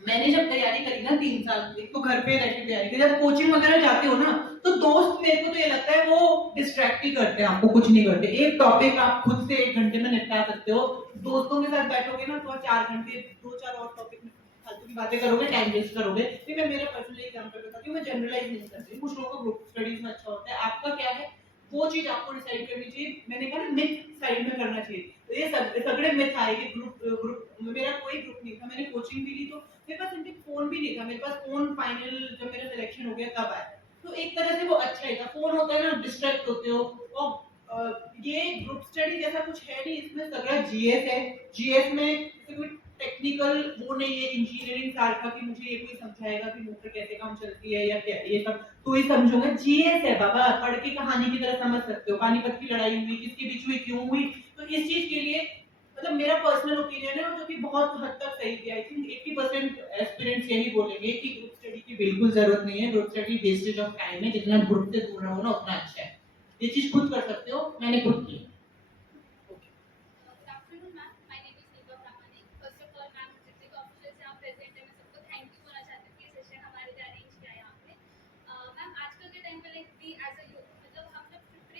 मैंने जब तैयारी करी ना 3 साल, एक तो घर पे रह के तैयारी करी, जब कोचिंग वगैरह जाते हो ना तो दोस्त, मेरे को तो ये लगता है वो डिस्ट्रैक्ट ही करते हैं, आपको कुछ नहीं करते। एक टॉपिक आप खुद से 1 घंटे में निपटा सकते हो, दोस्तों के साथ बैठोगे ना तो 4 घंटे 2-4 और टॉपिक में फालतू की बातें करोगे, टाइम वेस्ट करोगे। फिर मैं मेरा पर्सनल एग्जांपल बताती हूँ, मैं जनरलाइज नहीं करती, कुछ लोगों को ग्रुप स्टडीज में अच्छा होता है, आपका क्या है वो चीज आपको डिसाइड करनी चाहिए। मैंने कहा ना मिथ साइड में करना चाहिए, तो ये सगड़े मिथ आए कि ग्रुप मेरा कोई ग्रुप नहीं था, मैंने कोचिंग भी ली तो मेरे पास इनके फोन भी नहीं था, मेरे पास फोन फाइनल जब मेरा सिलेक्शन हो गया तब आया, तो एक तरह से वो अच्छा ही था। फोन होता है ना, डिस्ट्रैक्ट होते हो, और ये ग्रुप स्टडी जैसा कुछ है नहीं, इसमें सगड़ा जीएस है, जीएस में कोई टेक्निकल वो नहीं है इंजीनियरिंग सार का कि मुझे ये कोई समझाएगा कि मोटर कैसे काम चलती है या क्या ये सब तो ही समझूंगा। जीएस है बाबा, पढ़ के कहानी की तरह समझ सकते हो, पानीपत की लड़ाई हुई, किसके बीच हुई, क्यों हुई, तो इस चीज के लिए मतलब मेरा पर्सनल ओपिनियन है, जो कि बहुत हद तक सही है। आई थिंक 80% एस्पिरेंट्स यही बोलेंगे कि ग्रुप स्टडी की बिल्कुल जरूरत नहीं है, group study wastage of time है, जितना ग्रुप से दूर रहो ना उतना अच्छा है। ये चीज खुद कर सकते हो, मैंने खुद की। Good afternoon, ma'am. My name is Deepa Pramani. First of all, ma'am, जितने भी ऑफिशियल से आप प्रेजेंट हैं, मैं सबको थैंक यू बोलना चाहती हूँ कि सेशन हमारे लिए अरेंज किया है यहाँ पे। मैम, आजकल के टाइम पे like we as a youth, मतलब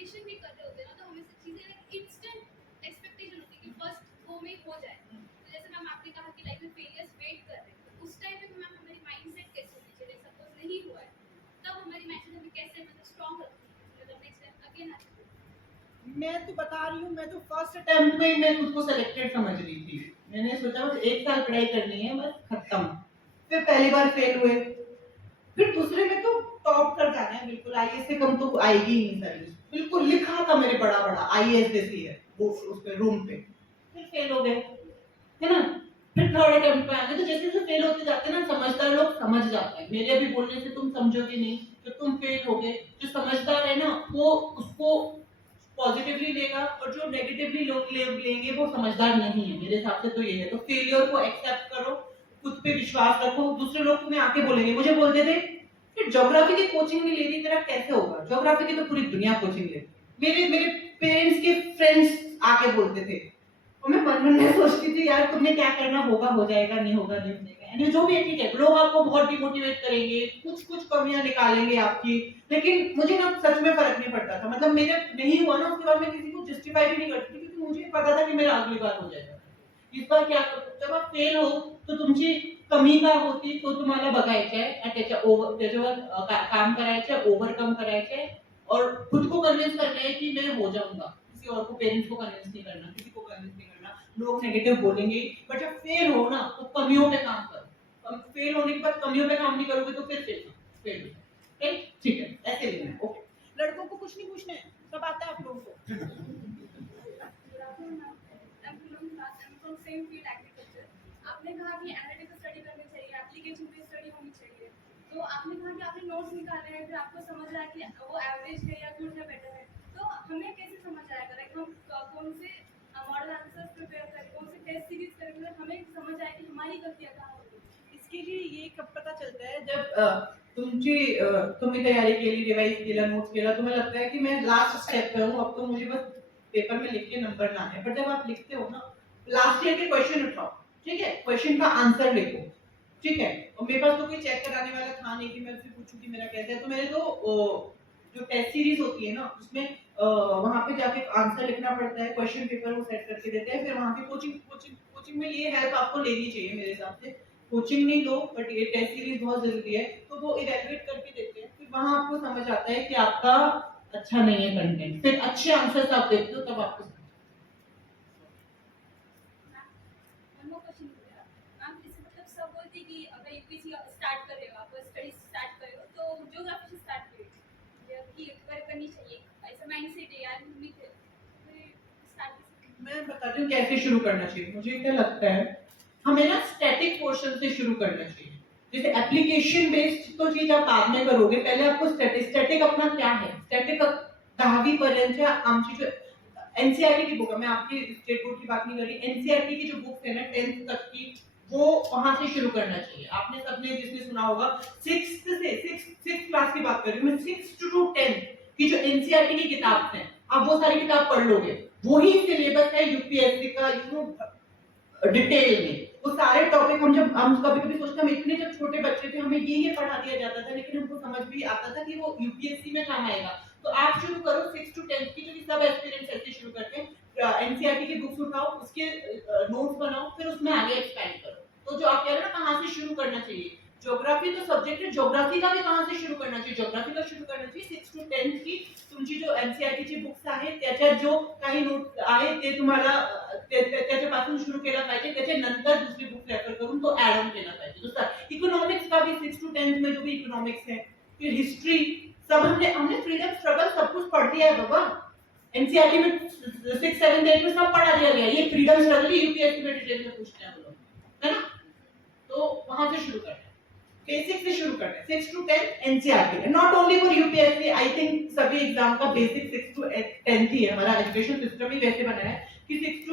प्रिपरेशन भी कर रहे होते हैं ना, तो हमें से चीज़ें इंस्टेंट एक्सपेक्टेशन होती है कि फर्स्ट वो में हो जाए। तो जैसे मैम आपने कहा कि लाइफ में फेलियर्स वेट कर रहे हैं, तो उस टाइम पे मैम हमारी माइंडसेट कैसे होनी चाहिए? सपोज नहीं हुआ है, तब हमारी माइंडसेट हमें कैसे मतलब स्ट्रॉन्ग रखनी है, मतलब नेक्स्ट टाइम अगेन आती है। मैं तो बता रही हूँ, मैं तो फर्स्ट अटेम्प्ट में ही मैं खुद को सिलेक्टेड समझ रही थी। मैंने सोचा बस 1 साल पढ़ाई करनी है, बस खत्म। फिर पहली बार फेल हुए, फिर दूसरे में तो टॉप कर जाना है बिल्कुल, आईएएस से कम तो आएगी ही नहीं सर्विस। बिल्कुल लिखा था मेरे बड़ा बड़ा आईएएस जैसी है वो उस पे रूम पे, फिर फेल हो गए, है ना। फिर थर्ड अटेम्प्ट पे आ गए। तो जैसे जैसे फेल होते जाते हैं ना, समझदार लोग समझ जाते हैं। मेरे अभी बोलने से तुम समझोगे नहीं, तो तुम फेल हो गए। जो समझदार है ना, वो उसको पॉजिटिवली लेगा, और जो नेगेटिवली लोग लेंगे वो समझदार नहीं है। मेरे हिसाब से तो ये है। तो फेलियर को एक्सेप्ट करो, खुद पे विश्वास रखो। दूसरे लोग तुम्हें आके बोलेंगे, मुझे बोलते थे कि ज्योग्राफी की कोचिंग नहीं ले रही, तेरा कैसे होगा? ज्योग्राफी की तो पूरी दुनिया कोचिंग लेती है। मेरे मेरे पेरेंट्स के फ्रेंड्स आके बोलते थे, और मैं मन मन में सोचती थी यार तुमने क्या करना, होगा हो जाएगा, नहीं होगा नहीं हो जाएगा। यानी जो भी है ठीक है, लोग आपको बहुत डिमोटिवेट करेंगे, कुछ कुछ कमियां निकालेंगे आपकी, लेकिन मुझे ना सच में फर्क नहीं पड़ता था। मतलब मेरे नहीं हुआ ना, उसके बाद मैं किसी को जस्टिफाई भी नहीं करती थी, क्योंकि मुझे पता था कि मेरा अगली बार हो जाएगा। इस बार क्या करूं? जब आप फेल हो तो तुमची कमी काय होती तो तुम्हाला बघायची आहे आणि त्याच्यावर काम करायचं आहे, ओव्हरकम करायचं आहे, और खुद को कन्विंस करना है कि मैं हो जाऊंगा। किसी और को, पेरेंट्स को कन्विंस नहीं करना, किसी को कन्विंस नहीं करना। लोग नेगेटिव बोलेंगे, बट जब फेल हो ना तो कमियों पे काम करो। फेल होने के बाद कमियों पे काम नहीं करोगे तो फिर फेल राइट? ठीक है, ऐसे लेना है। ओके, लड़कों को कुछ नहीं पूछना है, सब आता है आप लोगों को। Same field agriculture. आपने कहा कि एनालिटिकल स्टडी करनी चाहिए, एप्लीकेशन बेस्ड स्टडी होनी चाहिए। तो आपने कहा कि आपने नोट्स निकाले हैं, फिर आपको समझ रहा है कि वो एवरेज है या गुड है, बेटर है। तो हमें कैसे समझ आएगा लाइक हम कौन से मॉडल आंसर्स प्रिपेयर करें, कौन से टेस्ट सीरीज करें, मतलब हमें समझ आए कि हमारी गलतियाँ कहाँ हो रही। इसके लिए ये कब पता चलता है? जब तुम्ही तयारी केली, रिवाइज केला, नोट्स केला, तुम्हें लगता है कि मैं लास्ट स्टेप पे हूँ, अब तो मुझे बस पेपर में लिख के नंबर ना है। बट जब आप लिखते हो ना, लास्ट ईयर के क्वेश्चन उठाओ, ठीक है, क्वेश्चन का आंसर लिखो, ठीक है। और मेरे पास तो कोई चेक कराने वाला था नहीं कि मैं उससे पूछूं कि मेरा कैसा है। तो मैंने तो जो टेस्ट सीरीज होती है ना, उसमें वहां पे जाके आंसर लिखना पड़ता है, क्वेश्चन पेपर वो सेट करके देते हैं। फिर वहां की कोचिंग में ये हेल्प आपको लेनी चाहिए मेरे हिसाब से। कोचिंग नहीं लो, बट ये टेस्ट सीरीज बहुत जरूरी है। तो वो इवैल्यूएट करके देते हैं, फिर वहां आपको समझ आता है कि आपका अच्छा नहीं है कंटेंट। फिर अच्छे आंसर्स आप देखते हो, तब आपको सब बोलती कि अगर यूपीएससी स्टार्ट कर रहे हो, आप स्टडी स्टार्ट कर रहे हो, तो ज्योग्राफी से स्टार्ट करिए कि करनी चाहिए, ऐसा माइंडसेट है यार। मैं बताती हूँ कैसे शुरू करना चाहिए। मुझे क्या लगता है, हमें ना स्टैटिक पोर्शन से शुरू करना चाहिए। जैसे एप्लीकेशन बेस्ड तो चीज आप बाद में करोगे, पहले आपको स्टैटिक अपना क्या है, स्टॅटिक 10वी पर्यंतच्या आमची जो एनसीईआरटी की बुक है, मैं आपकी स्टेट बोर्ड की बात नहीं कर रही, एनसीईआरटी की जो बुक है ना 10th तक की, वो वहां से शुरू करना चाहिए। आपने सबने जिसने सुना होगा, 6th क्लास की बात कर रही हूँ मैं, 6th to 10th की जो एनसीईआरटी की किताब है, आप वो सारी किताब पढ़ लोगे, वही सिलेबस है यूपीएससी का, डिटेल में वो सारे टॉपिक। हम कभी कभी सोचते हैं, हम इतने जब छोटे बच्चे थे हमें ये पढ़ा दिया जाता था, लेकिन हमको समझ भी आता था कि वो यूपीएससी में काम आएगा। तो आप शुरू करो 6 to 10 की, जो कि सब एस्पिरेंट्स ऐसे शुरू करते हैं। एनसीईआरटी की बुक्स उठाओ, उसके नोट्स बनाओ, फिर उसमें आगे एक्सपेंड करो। तो जो आप कह रहे हो ना कहाँ से शुरू करना चाहिए, ज्योग्राफी तो सब्जेक्ट है, ज्योग्राफी का भी कहाँ से शुरू करना चाहिए? ज्योग्राफी का शुरू करना चाहिए 6 to 10 की तुमची जो एनसीईआरटी ची बुक्स आहेत, त्याच्यात जो काही नोट आहे ते तुम्हाला त्याच्यापासून सुरू केला पाहिजे, त्याच्यानंतर दुसरी बुक रेफर करून तो ऍड ऑन केला पाहिजे। जसं इकोनॉमिक्स का भी 6 to 10 में जो भी इकोनॉमिक्स है, फिर हिस्ट्री, सब हमने फ्रीडम स्ट्रगल सब कुछ पढ़ दिया है बाबा। एनसीईआरटी में 6, 7, 8 में सब पढ़ा दिया गया। ये फ्रीडम स्ट्रगल यूपीएससी में डिटेल में पूछते हैं लोग, है ना। तो वहां से शुरू करना है, बेसिक से शुरू करना है। 6 to 10 NCERT, not only for UPSC, I think सभी एग्जाम का बेसिक 6 to 10 ही है। हमारा एजुकेशन सिस्टम ही वैसे बना है कि 6 to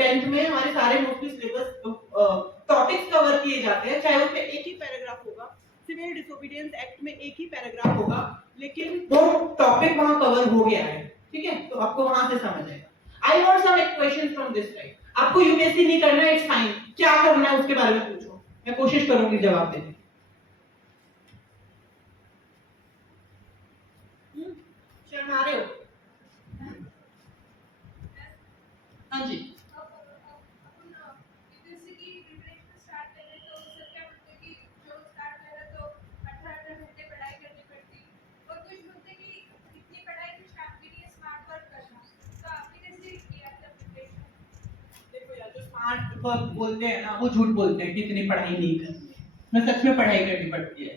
10 में हमारे सारे मोस्टली सिलेबस टॉपिक्स कवर किए जाते हैं, चाहे उसमें एक ही पैराग्राफ होगा, सिविल डिसोबीडियंस एक्ट में एक ही पैराग्राफ होगा, लेकिन वो टॉपिक वहां कवर हो गया है, ठीक है। तो आपको वहां से समझ आएगा। I want some questions from this side. आपको यूपीएससी नहीं करना है, इट्स फाइन, क्या करना है उसके बारे में पूछो, मैं कोशिश करूंगी जवाब देने। शर्मा रहे हो? हाँ जी। अपन यूपीएससी की प्रिपरेशन स्टार्ट कर रहे तो सर क्या बोलते कि जो स्टार्ट कर रहा तो 18 घंटे पढ़ाई करनी पड़ती और कुछ बोलते कि इतनी पढ़ाई कुछ काम की नहीं है, स्मार्ट वर्क करना। तो आपने कैसे किया था प्रिपरेशन? देखो यार, जो स्मार्ट वर्क बोलते हैं ना वो झूठ बोलते हैं कि इतनी पढ़ाई नहीं करनी है। मैं सच में पढ़ाई करनी पड़ती है,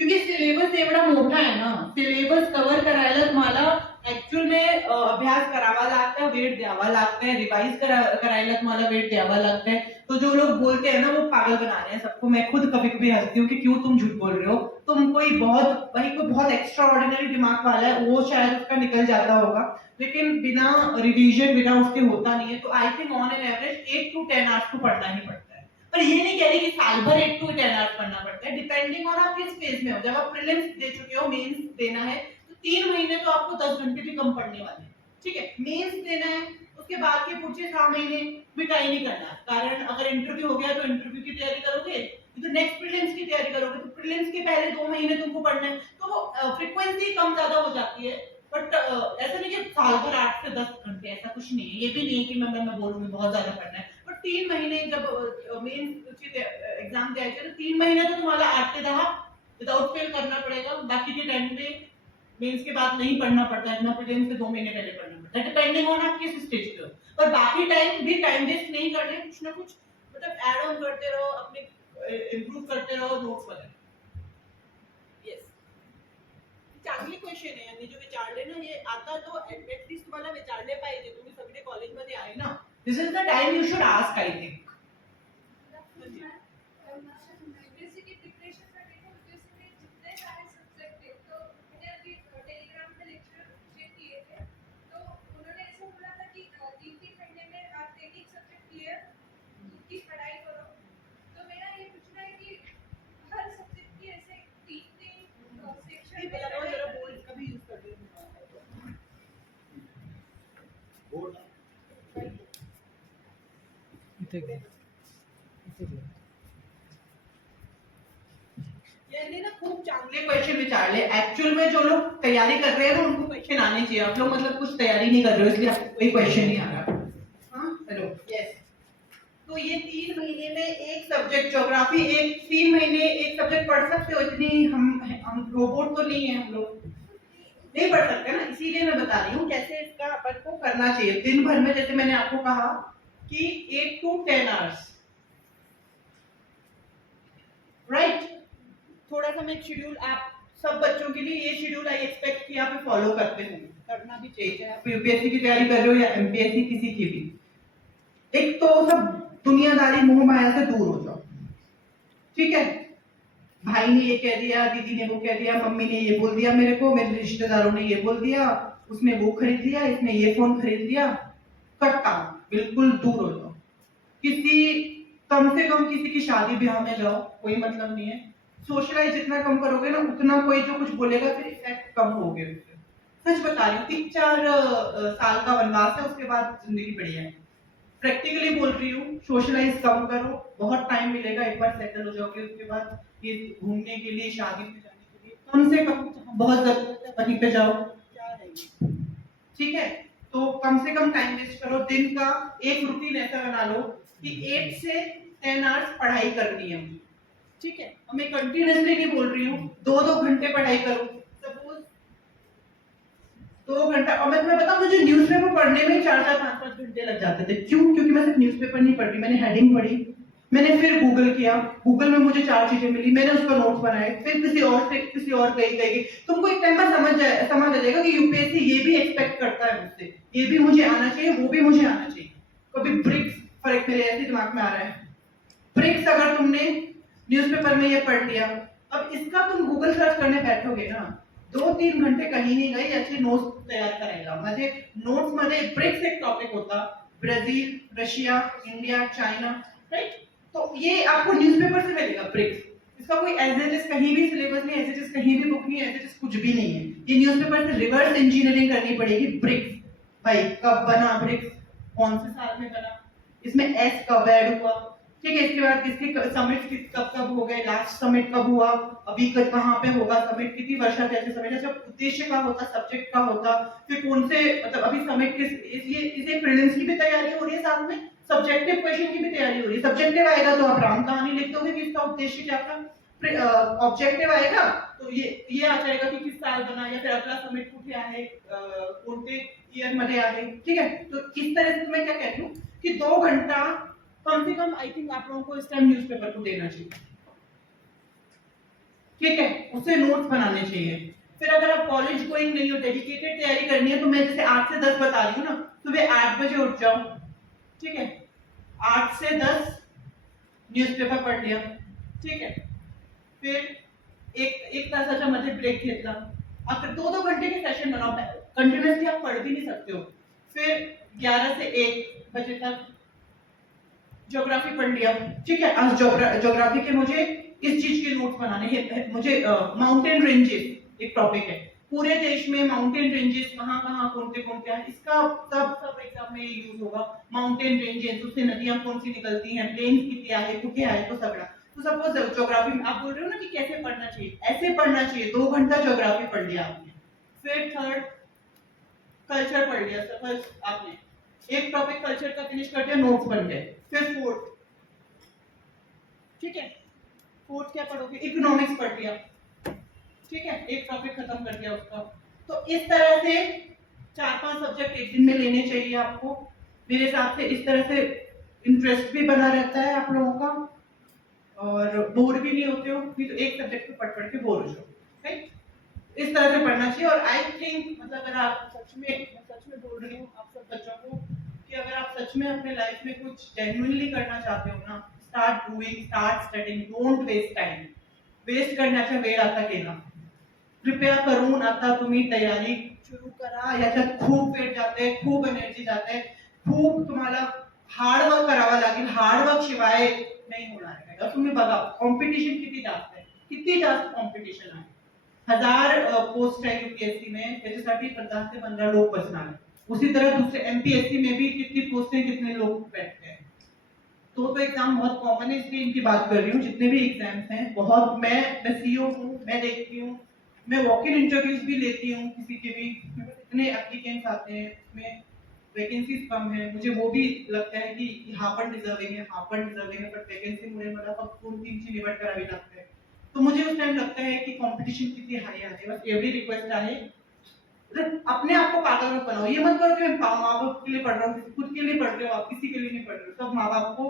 क्योंकि सिलेबस एवढा मोठा आहे ना, सिलेबस कव्हर करायला तुम्हाला ऍक्च्युअल में अभ्यास करावा लागतं, वेळ द्यावा लागतं, रिवाइज करायला तुम्हाला वेळ द्यावा लागतं। तो जो लोग बोलते हैं ना वो पागल बना रहे हैं सबको। मैं खुद कभी कभी हंसती हूँ कि क्यों तुम झूठ बोल रहे हो, तुम कोई बहुत भाई कोई बहुत एक्स्ट्रा ऑर्डिनरी दिमाग वाला है वो शायद उसका निकल जाता होगा, लेकिन बिना रिवीजन बिना उसके होता नहीं है। तो I think on an average 8 to 10 hours तो पढ़ना ही पड़ता है। पर ये नहीं कह रही कि साल भर 8 to 10 आवर्स पढ़ना पड़ता है, डिपेंडिंग ऑन आप किस फेज में हो। जब आप प्रीलिम्स दे चुके हो, मेंस देना है, तो 3 महीने तो आपको 10 घंटे भी कम पढ़ने वाले हैं, ठीक है। मेंस देना है, उसके बाद के पूछे 6 महीने भी ट्राई नहीं करना, कारण अगर इंटरव्यू हो गया तो इंटरव्यू की तैयारी करोगे, तो नेक्स्ट प्रीलिम्स की तैयारी करोगे, तो प्रीलिम्स के पहले 2 महीने तुमको पढ़ना है, तो वो फ्रीक्वेंसी कम ज्यादा हो जाती है। बट ऐसा नहीं कि साल भर 8 से 10 घंटे, ऐसा कुछ नहीं है। ये भी नहीं है कि मैं बोलूंगी बहुत ज्यादा पढ़ना है, बट 3 महीने जब मेन एग्जाम द्यायचे तो 3 महीने तो तुम्हाला 8 से 10 विदाउट फेल करना पड़ेगा। बाकी के टाइम में मेंस के बाद नहीं पढ़ना पड़ता है, इतना प्रीलिम्स से 2 महीने पहले पढ़ना पड़ता है, डिपेंडिंग ऑन आप किस स्टेज पे हो। पर बाकी टाइम भी टाइम वेस्ट नहीं करना है, कुछ ना कुछ मतलब ऐड ऑन करते रहो, अपने इम्प्रूव करते रहो नोट्स वगैरह। येस, चांगली क्वेश्चन आहे यांनी जो विचारले ना, हे आता तो ऍटलीस्ट तुम्हाला विचारले पाहिजे, तुम्ही सगळे कॉलेजमध्ये आहे ना, this is the time you should ask I think. UPSC की प्रिपरेशन करने को यूपीएससी में जितने सारे सब्जेक्ट थे तो मैंने अभी टेलीग्राम पे लेक्चर चेक किए थे, तो उन्होंने ऐसे बोला था कि 3-3 महीने में आप एक एक सब्जेक्ट क्लियर की पढ़ाई करो। तो मेरा ये पूछना है कि हर सब्जेक्ट की ऐसे 3-3 सेक्शन में जरा पढ़ाई बोल कभी यूज कर रही बोर्ड यांनी ना खूप चांगले क्वेश्चन विचारले। एक्चुअल में जो लोग तैयारी कर रहे हैं ना उनको क्वेश्चन आने चाहिए। आप लोग मतलब कुछ तैयारी नहीं कर रहे हो इसलिए आपको कोई क्वेश्चन नहीं आ रहा। हाँ हेलो यस। तो ये 3 महीने में एक सब्जेक्ट ज्योग्राफी, एक 3 महीने एक सब्जेक्ट पढ़ सकते हो, इतनी हम रोबोट तो नहीं है, हम लोग नहीं पढ़ सकते ना, इसीलिए मैं बता रही हूँ कैसे इसका अपन को करना चाहिए। दिन भर में जैसे मैंने आपको कहा कि 8 to 10 आवर्स, राइट। थोड़ा सा मैं शेड्यूल आप सब बच्चों के लिए ये शेड्यूल आई एक्सपेक्ट कि आप फॉलो करते हो, करना भी चाहिए, चाहे आप यूपीएससी की तैयारी कर रहे हो या एमपीएससी किसी की भी। एक तो सब दुनियादारी मोह माया से दूर हो जाओ, ठीक है। भाई ने ये कह दिया, दीदी ने वो कह दिया, मम्मी ने ये बोल दिया मेरे को, मेरे रिश्तेदारों ने ये बोल दिया, उसने वो खरीद लिया, इसने ये फोन खरीद लिया, कट्टा बिल्कुल दूर हो जाओ। कम से कम किसी की शादी ब्याह में जाओ, कोई मतलब नहीं है। सोशलाइज जितना कम करोगे ना उतना कोई जो कुछ बोलेगा फिर इफेक्ट कम होगे उससे। सच बता रही हूँ, 3-4 साल का वनवास है, उसके बाद जिंदगी बढ़िया है। प्रैक्टिकली बोल रही हूँ, सोशलाइज कम करो, बहुत टाइम मिलेगा, एक बार सेटल हो जाओगे उसके बाद ये घूमने के लिए, शादी में जाने के लिए कम से कम बहुत जरूरत है वहीं पे जाओ, क्या है ये, ठीक है। तो कम से कम टाइम वेस्ट करो। दिन का एक रूटीन ऐसा बना लो कि 8 से 10 आवर्स पढ़ाई करनी है, ठीक है। और मैं कंटिन्यूअसली नहीं बोल रही हूँ, 2-2 घंटे पढ़ाई करो। सपोज 2 घंटा, और मैं तुम्हें बताऊं मुझे न्यूज़पेपर पढ़ने में 4-4 5-5 घंटे लग जाते थे। क्यों? क्योंकि मैं सिर्फ न्यूज़पेपर नहीं पढ़ रही, मैंने हेडिंग पढ़ी, मैंने फिर गूगल किया, गूगल में मुझे 4 चीजें मिली, मैंने उसका नोट्स बनाए, फिर किसी और गई। तुमको एक टाइम पर समझ आ जाएगा कि यूपीएससी ये भी एक्सपेक्ट करता है मुझसे, ये भी मुझे आना चाहिए, वो भी मुझे आना चाहिए। कभी ब्रिक्स, फर्क मेरे ऐसे दिमाग में आ रहा है, ब्रिक्स अगर तुमने न्यूज़पेपर में ये पढ़ लिया, अब इसका तुम गूगल सर्च करने बैठोगे ना, 2-3 घंटे कहीं नहीं गए, अच्छे नोट्स तैयार करेगा। म्हणजे नोट्स मध्ये ब्रिक्स एक टॉपिक होता, Brazil, Russia, India, China, right. तो ये आपको न्यूज़पेपर से मिलेगा ब्रिक्स, इसका कोई एज इट इज कहीं भी सिलेबस नहीं, एज इट इज कहीं भी बुक नहीं, एज इट इज कुछ भी नहीं है। ये न्यूज़पेपर से रिवर्स इंजीनियरिंग करनी पड़ेगी। ब्रिक्स भाई कब बना ब्रिक्स, कौन से साल में बना, इसमें एस कब ऐड हुआ, ठीक है, इसके बाद किसके समिट कब कब हो गए, लास्ट समिट कब हुआ, अभी कहाँ पे होगा समिट, कितनी वर्षा कैसे समिट, अच्छा उद्देश्य का होता, सब्जेक्ट का होता, फिर कौन से मतलब अभी समिट किस इसे प्रीलिम्स की भी तैयारी हो रही है, साथ में सब्जेक्टिव क्वेश्चन की भी तैयारी हो रही है। सब्जेक्टिव आएगा तो आप राम कहानी लिख दोगे कि इसका उद्देश्य क्या था, ऑब्जेक्टिव आएगा तो ये आ जाएगा कि किस साल बना या फिर अगला समिट कुठे आहे, कोणते ईयर मध्ये आहे, ठीक है। तो इस तरह से मैं क्या कह रही हूँ कि 2 घंटा कम से कम आई थिंक आप लोगों को इस टाइम न्यूज़पेपर को देना चाहिए, ठीक है, उसे नोट्स बनाने चाहिए। फिर अगर आप कॉलेज गोइंग नहीं हो, डेडिकेटेड तैयारी करनी है, तो मैं जैसे 8 से 10 बता रही हूँ ना, सुबह 8 बजे उठ जाओ, ठीक है, 8 से 10 न्यूज़पेपर पढ़ लिया, ठीक है, फिर एक तासाच्या मध्ये ब्रेक घेतला, अगर 2-2 घंटे के सेशन बनाओ, कंटिन्यूअसली आप पढ़ भी नहीं सकते हो। फिर 11 से 1 बजे तक ज्योग्राफी पढ़ लिया, ठीक है, आज ज्योग्राफी के मुझे इस चीज के नोट्स बनाने हैं, मुझे माउंटेन रेंजेस एक टॉपिक है, पूरे देश में माउंटेन रेंजेस कहाँ कहाँ कौन से हैं, इसका सब एग्जाम में यूज होगा। माउंटेन रेंजेस, उससे नदियां कौन सी निकलती हैं, प्लेन्स कितने आए, कुठे आए, तो सगड़ा। तो सपोज ज्योग्राफी में आप बोल रहे हो ना कि कैसे पढ़ना चाहिए, ऐसे पढ़ना चाहिए, 2 घंटा ज्योग्राफी पढ़ लिया आपने, फिर थर्ड कल्चर पढ़ लिया, सपोज आपने एक टॉपिक कल्चर का फिनिश कर दिया, नोट्स बन गए। फिर फोर्थ, ठीक है, फोर्थ क्या पढ़ोगे, इकोनॉमिक्स पढ़ लिया, ठीक है, एक टॉपिक खत्म कर दिया उसका। तो इस तरह से 4-5 सब्जेक्ट एक दिन में लेने चाहिए आपको, मेरे हिसाब से। इस तरह से इंटरेस्ट भी बना रहता है आप लोगों का और बोर भी नहीं होते हो, नहीं तो एक सब्जेक्ट को पढ़ के बोर हो जाओ, राइट। इस तरह से पढ़ना चाहिए। और आई थिंक मतलब अगर आप सच में बोल रही हूँ आप सब बच्चों को कि अगर आप सच में अपने लाइफ में कुछ जेन्युइनली करना चाहते हो ना, start doing, start studying, don't waste time. Waste करण्याचा वेळ आता गेला, कृपया करून आता तुम्ही तयारी सुरू करा। याच्यात खूप वेळ जाते, खूप एनर्जी जाते, खूप तुम्हाला हार्ड वर्क करावं लागेल, हार्ड वर्क शिवाय नाही होणार आहे। तर तुम्ही बघा कॉम्पिटिशन किती जास्त आहे, किती जास्त कॉम्पिटिशन आहे, 1000 पोस्ट है यूपीएससी में, त्याच्यासाठी 10 से 15 लोग बचना है। उसी तरह दूसरे एमपीएससी में भी कितनी पोस्टें, कितने लोग बैठते हैं। तो एग्जाम बहुत कॉमन है, इसलिए इनकी बात कर रही हूँ। जितने भी एग्जाम्स हैं बहुत, मैं सीईओ हूँ, मैं देखती हूँ, मैं वॉक इन इंटरव्यूज भी लेती हूँ किसी के भी, इतने एप्लीकेंट्स आते हैं, उसमें वैकेंसीज कम है, मुझे वो भी लगता है की हा पण डिझर्विंग आहे, पण वैकेंसीमुळे मला फक्त 2-3ची निवड करावी लागते। तो मुझे उस टाइम लगता है कि कंपटीशन कितनी हाई है। बस एवरी रिक्वेस्ट है, अपने आप को पागल मत बनाओ। ये मत करो कि मैं माँ बाप के लिए पढ़ रहा हूँ, खुद के लिए पढ़ रहे हो आप, किसी के लिए नहीं पढ़ रहे हो। सब माँ बाप को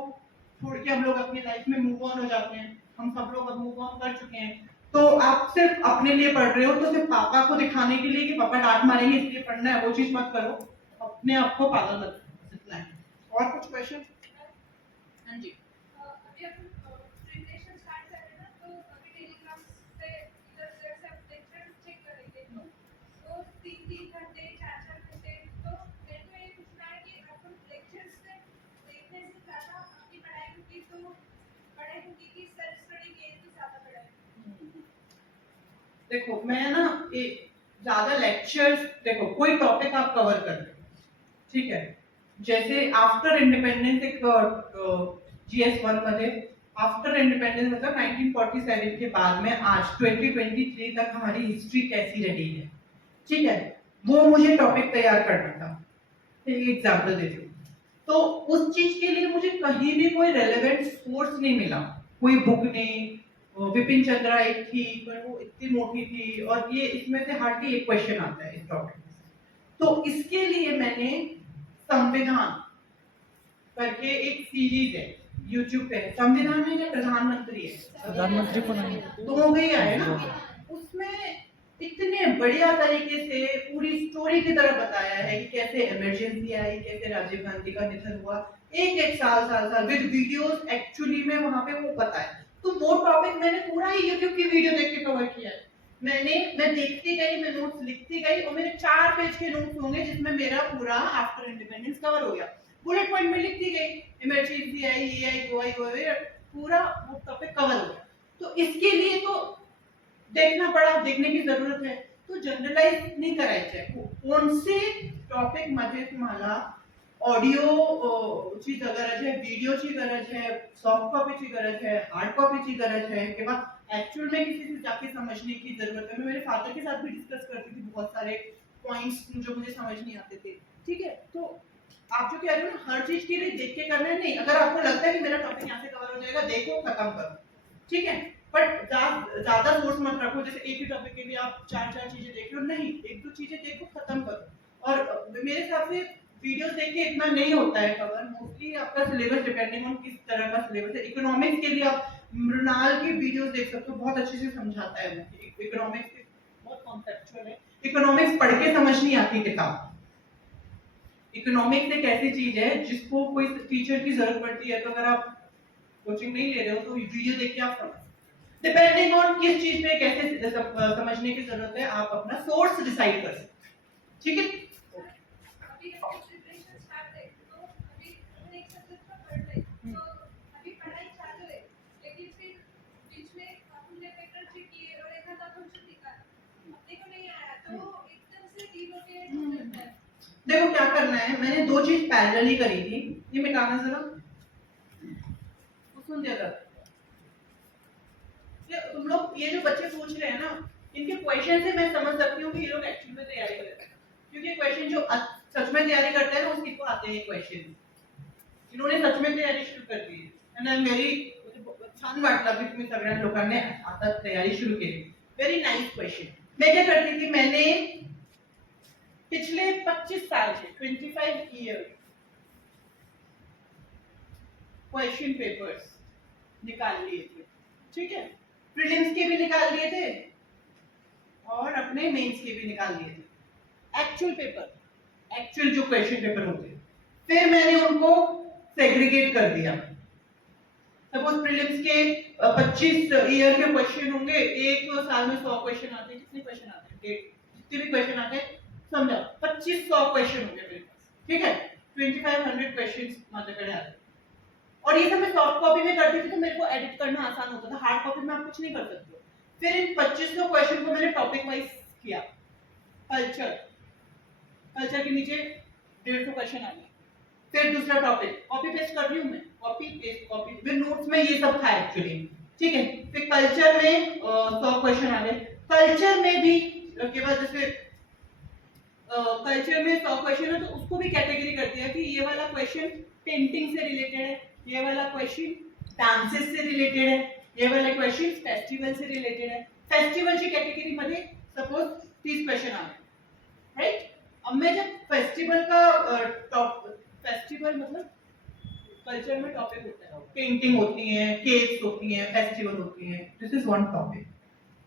छोड़ के हम लोग अपनी लाइफ में मूव ऑन हो जाते हैं, हम सब लोग अब मूव ऑन कर चुके हैं। तो आप सिर्फ अपने लिए पढ़ रहे हो, तो सिर्फ पापा को दिखाने के लिए कि पापा डांट मारेंगे इसलिए पढ़ना है, वो चीज मत करो। अपने आप को पागल मत बनाओ। और कुछ क्वेश्चन? हाँ जी। अभी अपन प्रिपरेशन स्टार्ट कर रहे हैं ना, तो अभी टेलीग्राम पे इधर उधर सब लेक्चर चेक करेंगे, तो 3-3 घंटे 4-4 घंटे। तो मेरे को ये पूछना है कि अपन लेक्चर्स से देखने से ज़्यादा अपनी पढ़ाई होगी कि सेल्फ स्टडी के से ज़्यादा पढ़ाई? देखो मैं ना ज्यादा लेक्चर्स, देखो कोई टॉपिक आप कवर कर रहे हो, ठीक है, जैसे आफ्टर इंडिपेंडेंस एक GS1 मध्ये आफ्टर इंडिपेंडेंस मतलब 1947 के बाद में आज 2023 तक हमारी हिस्ट्री कैसी रही है, ठीक है, वो मुझे टॉपिक तैयार करना था। एक एग्जांपल देती हूँ, तो उस चीज के लिए मुझे कहीं भी कोई रेलेवेंट सोर्स नहीं मिला, कोई बुक नहीं। विपिन चंद्रा एक थी पर वो इतनी मोटी थी, और ये इसमें से हार्डली एक क्वेश्चन आता है इस टॉपिक में। तो इसके लिए मैंने संविधान करके एक सीरीज है यूट्यूब पे, संविधान है या प्रधानमंत्री है, प्रधानमंत्री पण आहे। दोनों ही है ना, उसमें इतने बढ़िया तरीके से पूरी स्टोरी की तरह बताया है कि कैसे इमरजेंसी आई, कैसे राजीव गांधी का निधन हुआ, एक साल विद वीडियोस एक्चुअली में वहां पे वो बताया। तो वो टॉपिक मैंने पूरा ही यूट्यूब की वीडियो देख के कवर किया है। मैं देखती गई, मैं नोट्स लिखती गई, और मेरे 4 पेज के नोट्स होंगे जिसमें मेरा पूरा आफ्टर इंडिपेंडेंस कवर हो गया। बुलेट पॉइंट में लिखती गई, इमरजेंसी आई, ये आई, वो आई, पूरा वो टॉपिक कवर हो गया। तो इसके लिए तो देखना पड़ा, देखने की जरूरत है। तो जनरलाइज नहीं करायचं आहे, कोणते टॉपिक मध्ये तुम्हाला ऑडिओची गरज आहे, व्हिडिओची गरज है, सॉफ्ट कॉपी की गरज है, हार्ड कॉपी की गरज है, कि एक्चुअल में किसी से जाके समझने की जरूरत है। मैं मेरे फादर के साथ भी डिस्कस करती थी बहुत सारे पॉइंट्स जो मुझे समझ नहीं आते थे। ठीक है, तो आप जो कह रहे हो ना, हर चीज के लिए देख के करना है नहीं। अगर आपको लगता है कि मेरा टॉपिक यहाँ से कवर हो जाएगा, देखो खत्म करो, ठीक है, बट ज्यादा सोर्स मत रखो। जैसे एक ही टॉपिक के लिए आप चार चार चीजें देख रहे हो, नहीं, एक दो चीजें देखो, खत्म करो। और मेरे हिसाब से वीडियोस देख के इतना नहीं होता है कवर। मोस्टली आपका सिलेबस डिपेंडिंग ऑन किस तरह का सिलेबस है। इकोनॉमिक्स के लिए आप मृणाल की वीडियोस देख सकते हो, बहुत अच्छे से समझाता है वो। इकोनॉमिक्स बहुत कॉन्सेप्चुअल है, इकोनॉमिक्स पढ़ के समझ नहीं आती किताब। इकोनॉमिक्स एक ऐसी चीज है जिसको कोई टीचर की जरूरत पड़ती है, तो अगर आप कोचिंग नहीं ले रहे हो तो वीडियो देख के आप समझ, डिपेंडिंग ऑन किस चीज पे कैसे समझने की जरूरत है, आप अपना सोर्स डिसाइड कर सकते हैं। ठीक है, अभी प्रिपरेशन स्टार्ट है, तो अभी हमने एक सब्जेक्ट का पढ़ रहे हैं, तो अभी पढ़ाई चालू है, लेकिन फिर बीच में हमने पेपर चेक किए और एक आधा क्वेश्चन दिखा, अपने को नहीं आया, तो एकदम से डिमोटिवेट हो जाता है। देखो क्या करना है, मैंने दो चीज पैरेलली करी थी। ये मिटाना जरा, सुन दिया था। तुम लोग ये जो बच्चे पूछ रहे हैं ना, इनके क्वेश्चन से मैं समझ सकती हूँ कि ये लोग एक्चुअली में तैयारी कर रहे हैं, क्योंकि क्वेश्चन जो सच में तैयारी करते हैं ना, उसकी को आते हैं क्वेश्चन। इन्होंने सच में तैयारी शुरू कर दी है, एंड आई एम वेरी छान वाटलं की तुम्ही सगळ्या लोकांनी आता तैयारी शुरू केली। Very nice question. मैं क्या करती थी, मैंने पिछले 25 साल से 25 ईयर क्वेश्चन पेपर्स निकाल लिए थे। ठीक है, प्रीलिम्स के भी निकाल लिए थे और अपने मेंस के भी निकाल लिए थे। एक्चुअल पेपर, एक्चुअल जो क्वेश्चन पेपर होते हैं, फिर मैंने उनको सेग्रीगेट कर दिया। सपोज प्रीलिम्स के 25 ईयर के क्वेश्चन होंगे, एक साल में 100 क्वेश्चन आते हैं। कितने क्वेश्चन आते हैं? जितने भी क्वेश्चन आते हैं समझा, 2500 क्वेश्चन होंगे मेरे पास। ठीक है, 2500 क्वेश्चन माझ्याकडे आते हैं। और ये सब मैं सॉफ्ट कॉपी में करती थी, तो मेरे को एडिट करना आसान होता था। हार्ड कॉपी में आप कुछ नहीं कर सकते हो। फिर इन 2500 क्वेश्चन को मैंने टॉपिक वाइज किया। कल्चर, कल्चर के नीचे 150 क्वेश्चन आ गए। फिर दूसरा टॉपिक, कॉपी पेस्ट कर रही हूँ मैं, कॉपी पेस्ट कॉपी, फिर नोट्स में ये सब था एक्चुअली। ठीक है, फिर कल्चर में 100 क्वेश्चन आ गए। कल्चर में भी केवल जैसे कल्चर में 100 क्वेश्चन है, तो उसको भी कैटेगरी कर दिया कि ये वाला क्वेश्चन पेंटिंग से रिलेटेड है, ये वाला क्वेश्चन डांसेस से रिलेटेड है, ये वाला क्वेश्चन फेस्टिवल से रिलेटेड है। फेस्टिवलची कैटेगरी मध्ये सपोज 30 क्वेश्चन आ गए, राइट। अब मैं जब फेस्टिवल का फेस्टिवल मतलब कल्चर में टॉपिक होता है, पेंटिंग होती है, केक्स होती हैं, फेस्टिवल होती हैं, this is one topic.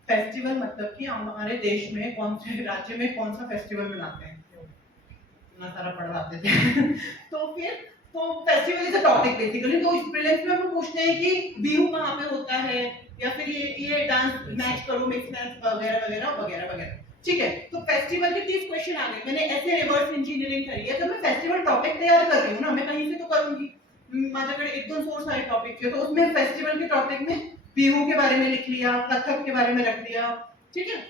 Festival मतलब कि हमारे देश में कौन से राज्य में कौन सा फेस्टिवल मनाते हैं, इतना सारा पढ़वाते थे तो फिर तो festival is a topic basically. तो इस प्रीलिम्स में हम पूछते हैं कि बिहू कहाँ पे होता है, या फिर ये डांस मैच करो, मिक्स मैच वगैरह वगैरह वगैरह वगैरह। ठीक है, तो फेस्टिवल के 30 क्वेश्चन आ गए। मैंने ऐसे रिवर्स इंजीनियरिंग करी है, तो मैं फेस्टिवल टॉपिक तैयार कर रही हूँ ना, मैं कहीं से तो करूंगी। माझ्याकडे 1-2 सोर्स आहे टॉपिक के, तो उसमें फेस्टिवल के टॉपिक में बिहू के बारे में लिख लिया, कथक के बारे में रख दिया। ठीक है,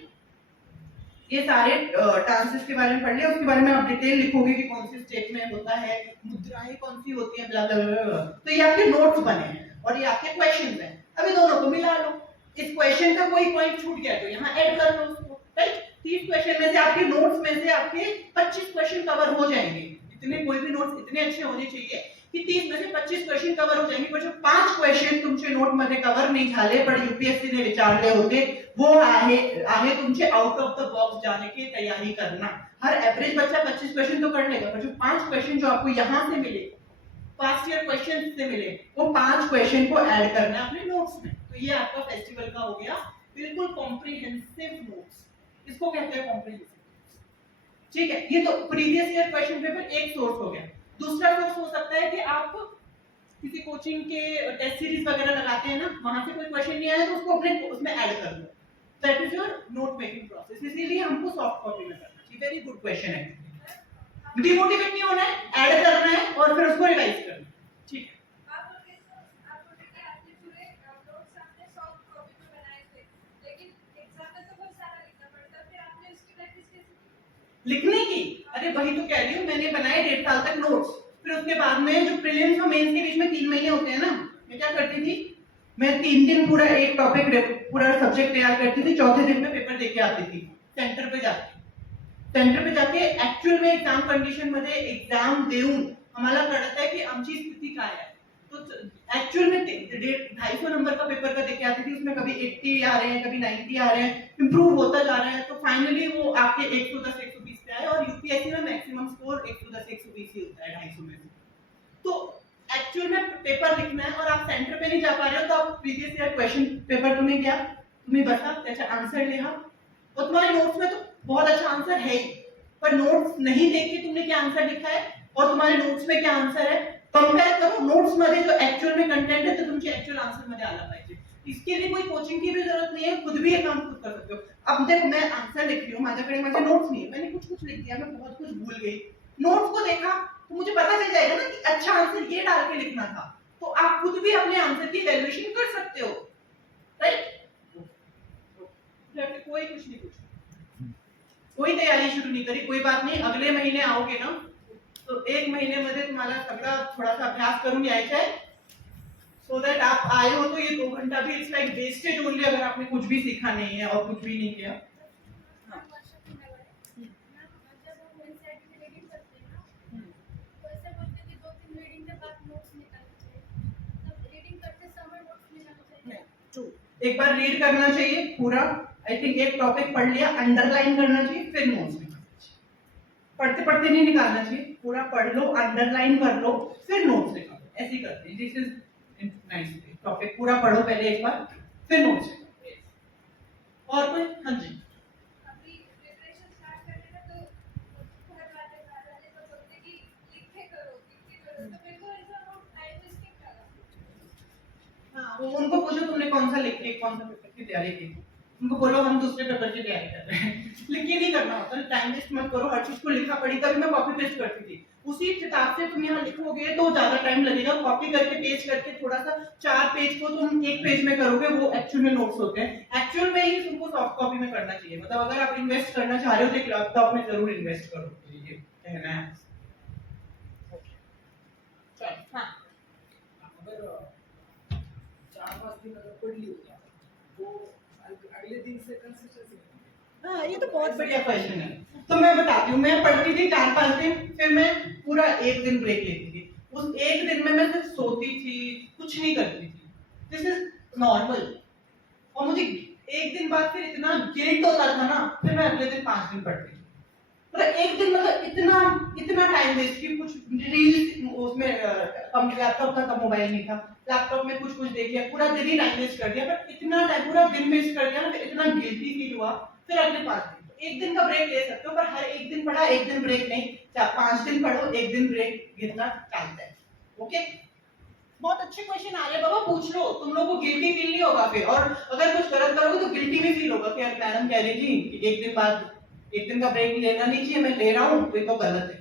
ये सारे डांसेस के बारे में पढ़ लिया, उसके बारे में आप डिटेल लिखोगे कि कौन सी स्टेट में होता है, मुद्राएं कौन सी होती हैं, ब्ला ब्ला ब्ला। तो ये आपके नोट्स बने हैं और ये आपके क्वेश्चंस हैं। अभी दोनों को मिला लो, इस क्वेश्चन का कोई पॉइंट छूट गया तो यहाँ ऐड कर लो उसको, राइट। 30 क्वेश्चन में से आपके नोट्स में से आपके 25 क्वेश्चन कवर हो जाएंगे। इतने कोई भी नोट्स इतने अच्छे होने चाहिए की 30 में से 25 क्वेश्चन कवर हो जाएंगे। पण जो 5 क्वेश्चन तुमचे नोट मध्ये कवर नाही झाले, पण यूपीएससी ने विचारले होते, वो आहे तुमचे आउट ऑफ द बॉक्स जाने की तैयारी करना। हर एवरेज बच्चा 25 क्वेश्चन तो कर लेगा, पर जो 5 क्वेश्चन जो आपको यहाँ से मिले, पास्ट ईयर क्वेश्चन से मिले, वो 5 क्वेश्चन को ऐड करना है अपने नोट्स में। तो ये आपका फेस्टिवल का हो गया बिल्कुल कॉम्प्रिहेंसिव नोट्स, इसको कहते हैं कॉम्प्रिहेंसिव। ठीक है, ये तो प्रीवियस ईयर क्वेश्चन पेपर एक सोर्स हो गया। दूसरा सोर्स हो सकता है कि आप किसी कोचिंग के टेस्ट सीरीज वगैरह लगाते हैं ना, वहां से कोई क्वेश्चन नहीं आया तो उसको अपने उसमें ऐड कर दो। That is your note making process. इसीलिए हमको सॉफ्ट कॉपी में करना चाहिए। वेरी गुड क्वेश्चन है। डिमोटिवेट नहीं होना है, ऐड करना है और फिर उसको रिवाइज करना है। ठीक है, आप बोले कि आपने पूरे नोट्स आपने सॉफ्ट कॉपी में बनाए थे, लेकिन एग्जाम में तो बहुत सारा लिखना पड़ता है, फिर आपने उसकी प्रैक्टिस कैसे की? लिखने की, अरे वही तो कह रही हूँ, मैंने बनाए 1.5 साल तक नोट्स। फिर उसके बाद में जो प्रीलिम्स और मेंस के बीच में 3 महीने होते हैं ना, मैं क्या करती थी, मैं 3 दिन पूरा एक टॉपिक पूरा सब्जेक्ट तैयार करती थी, चौथे दिन में पेपर देके आती थी सेंटर पे जाके. सेंटर पे जाके ऍक्च्युअल में एक्झाम कंडिशन मध्ये एक्झाम देऊन आम्हाला कळत आहे की आमची स्थिती काय आहे. तो एक्चुअल में 250 नंबर का पेपर का देके आती थी, उसमें कभी 80 आ रहे हैं, कभी 90 आ रहे हैं, इंप्रूव होता जा रहा है, तो फाइनली वो आपके 110 120 पे आए. और यूपीएससी में मैक्सिमम स्कोर 110 120 ही होता है 250 में. तो एक्चुअल में पेपर लिखना है और आप सेंटर पे नहीं जा पा रहे हो, तो आप प्रीवियस ईयर क्वेश्चन पेपर तुम्हें क्या, तुम्हें बसा त्याचा आंसर लिहा, और तुम्हारे नोट्स में तो बहुत अच्छा आंसर है ही, पर नोट्स नहीं देख के तुमने क्या आंसर लिखा है और तुम्हारे नोट्स में क्या आंसर है कंपेयर करो. नोट्स मध्ये जो एक्चुअल में कंटेंट है तो तुमचे एक्चुअल आंसर मध्ये आला पाहिजे. इसके लिए कोई कोचिंग की भी जरूरत नहीं है, खुद भी ये काम खुद कर सकते हो. अब देखो मैं आंसर लिख रही हूँ, माझ्याकडे माझे नोट्स नहीं है, मैंने कुछ कुछ लिख दिया, मैं बहुत कुछ भूल गई. नोट्स को देखा तो मुझे पता चल जाएगा ना कि अच्छा आंसर ये डाल के लिखना था. तो आप खुद भी अपने आंसर की वैल्यूएशन कर सकते हो, राइट. कोई कुछ नहीं पूछा, कोई तैयारी शुरू नहीं करी, कोई बात नहीं. अगले महीने आओगे ना तो 1 महीनेमध्ये तुम्हाला सगळा थोडासा अभ्यास करून यायचा है, सो दैट आप आए हो तो ये 2 घंटा भी इट्स लाइक वेस्टेड ओनली अगर आपने कुछ भी सीखा नहीं है और कुछ भी नहीं किया. एक बार रीड करना चाहिए पूरा, आई थिंक एक टॉपिक पढ़ लिया, अंडरलाइन करना चाहिए, फिर नोट्स निकालना चाहिए. पढ़ते पढ़ते नहीं निकालना चाहिए, पूरा पढ़ लो, अंडरलाइन कर लो, फिर नोट्स निकालो. ऐसे करते हैं. This is nice. टॉपिक पूरा पढ़ो पहले एक बार, फिर नोट्स निकालो. और कोई? हाँ जी. अभी प्रिपरेशन स्टार्ट करने का तो घर वाले तो बोलते कि लिख के करो, तो मेरे को ऐसा टाइम वेस्टिंग लगा. हाँ, वो उनको पूछो तुमने कौन सा लिख के कौन सा पेपर की तैयारी की. उनको बोलो हम दूसरे पेपर की तैयारी कर रहे हैं. लिख के नहीं करना होता, टाइम वेस्ट मत करो. हर चीज को लिखा पड़ी, तभी मैं कॉपी पेस्ट करती थी. उसी किताब से तुम यहाँ लिखोगे तो ज्यादा टाइम लगेगा. कॉपी करके पेस्ट करके थोड़ा सा 4 पेज को तुम 1 पेज में करोगे, वो एक्चुअल में नोट्स होते हैं. एक्चुअल में ही तुमको सॉफ्ट कॉपी में करना चाहिए. मतलब अगर आप इन्वेस्ट करना चाह रहे हो तो लैपटॉप में जरूर इन्वेस्ट करो, ये कहना है. चल हाँ. अगर 4-5 दिन अगर पढ़ ली होगी तो अगले दिन से कंसिस्टेंसी. हाँ, ये तो बहुत बढ़िया क्वेश्चन है. तो मैं बताती हूँ, मैं पढ़ती थी 4-5 दिन, फिर मैं पूरा 1 दिन ब्रेक लेती थी. उस 1 दिन में मैं सिर्फ सोती थी, कुछ नहीं करती थी. This is normal. और मुझे 1 दिन बाद फिर इतना गिल्ट होता था ना, फिर मैं अगले दिन 5 दिन पढ़ती थी. मतलब 1 दिन मतलब इतना टाइम वेस्ट कि कुछ रील्स उसमें लैपटॉप था तब मोबाइल नहीं था, लैपटॉप में कुछ देख लिया, पूरा दिन ही टाइम वेस्ट कर दिया. बट इतना टाइम पूरा दिन वेस्ट कर दिया ना, फिर इतना गिल्टी फील हुआ. फिर अगले 5 दिन 1 दिन का ब्रेक ले सकते हो, पर हर 1 दिन पढ़ा 1 दिन ब्रेक नहीं. 5 दिन पढ़ो 1 दिन ब्रेक घेतला चालता है. ओके. बहुत अच्छे क्वेश्चन आ रहे हैं बाबा, पूछ लो. तुम लोगों को गिल्टी फील नहीं होगा फिर, और अगर कुछ गलत करोगे तो गिल्टी भी फील होगा कि यार मैडम कह रही थी कि 1 दिन बाद 1 दिन का ब्रेक लेना नहीं चाहिए, मैं ले रहा हूँ तो ये तो गलत है.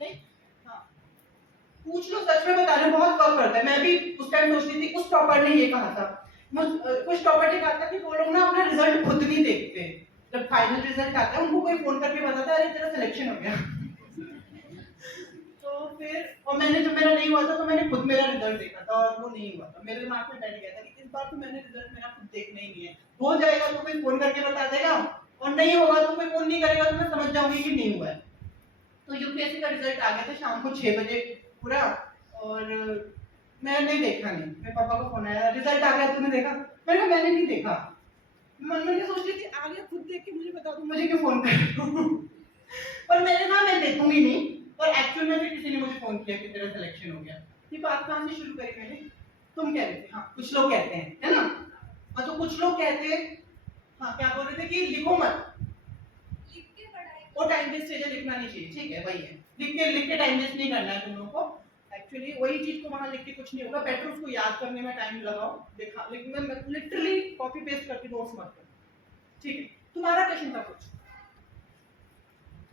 ठीक. हाँ, पूछ लो. सच में बता रहे हो, बहुत वर्क करता है. मैं भी उस टाइम सोचती थी, उस टॉपर ने ये कहा था, कुछ टॉपर ने कहा था कि वो लोग ना अपना रिजल्ट खुद नहीं देखते. जब फाइनल रिजल्ट आता है उनको कोई फोन करके बताता है अरे तेरा सिलेक्शन हो गया. तो फिर और मैंने जब मेरा नहीं हुआ था तो मैंने खुद मेरा रिजल्ट देखा था और वो नहीं हुआ था. मेरे दिमाग में बैठ गया था कि इस बार तो मैंने रिजल्ट मेरा खुद देखना ही नहीं है. हो जाएगा तो कोई फोन करके बता देगा, और नहीं होगा तो कोई फोन नहीं करेगा, तो मैं समझ जाऊंगी कि नहीं हुआ है. तो यूपीएससी का रिजल्ट आ गया था शाम को 6 बजे पूरा, और मैंने देखा नहीं. मेरे पापा को फोन आया, रिजल्ट आ गया तूने देखा? मैंने कहा मैंने नहीं देखा. मन में ये सोच रही थी आ गया खुद देख के मुझे बता दो, मुझे क्यों फोन कर रहे हो. पर मैंने कहा मैं देखूंगी नहीं. और एक्चुअल में फिर किसी ने मुझे फोन किया कि तेरा सिलेक्शन हो गया. ये बात कहाँ से शुरू करी मैंने? तुम कह रहे थे हाँ कुछ लोग कहते हैं, है ना. हाँ, तो कुछ लोग कहते हैं हाँ क्या बोल रहे थे कि लिखो मत, लिख के पढ़ाई. वो टाइम वेस्ट है, लिखना नहीं चाहिए. ठीक है, वही है. लिख के टाइम वेस्ट नहीं करना है तुम लोगों को. एक्चुअली वही चीज को वहां लिख के कुछ नहीं होगा. बेटर उसको याद करने में टाइम लगाओ. देखा लिखने में लिटरली कॉपी पेस्ट करके नोट्स मत करो. ठीक है. तुम्हारा क्वेश्चन था कुछ?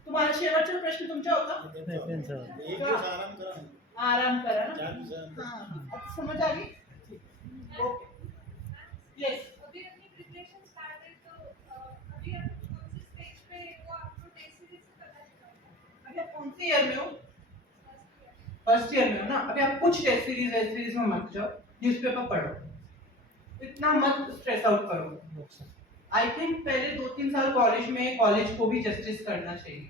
तुम्हारा शेवटचा प्रश्न तुमचा होता? एक दिवस आराम करा ना. आराम करा ना. 4 दिवसानंतर. हाँ, अब समझ आ गई. ओके. यस. अभी अपनी प्रिपरेशन स्टार्ट है तो अभी आप कौन से स्टेज पे वो आपको टेस्ट सीरीज से पता चला. अच्छा, कौन से ईयर में हो? फर्स्ट ईयर में हो ना, अभी आप कुछ टेस्ट सीरीज में मत जाओ, न्यूज़पेपर पढ़ो, इतना मत स्ट्रेस आउट करो। आई थिंक पहले 2-3 साल कॉलेज में कॉलेज को भी जस्टिस करना चाहिए,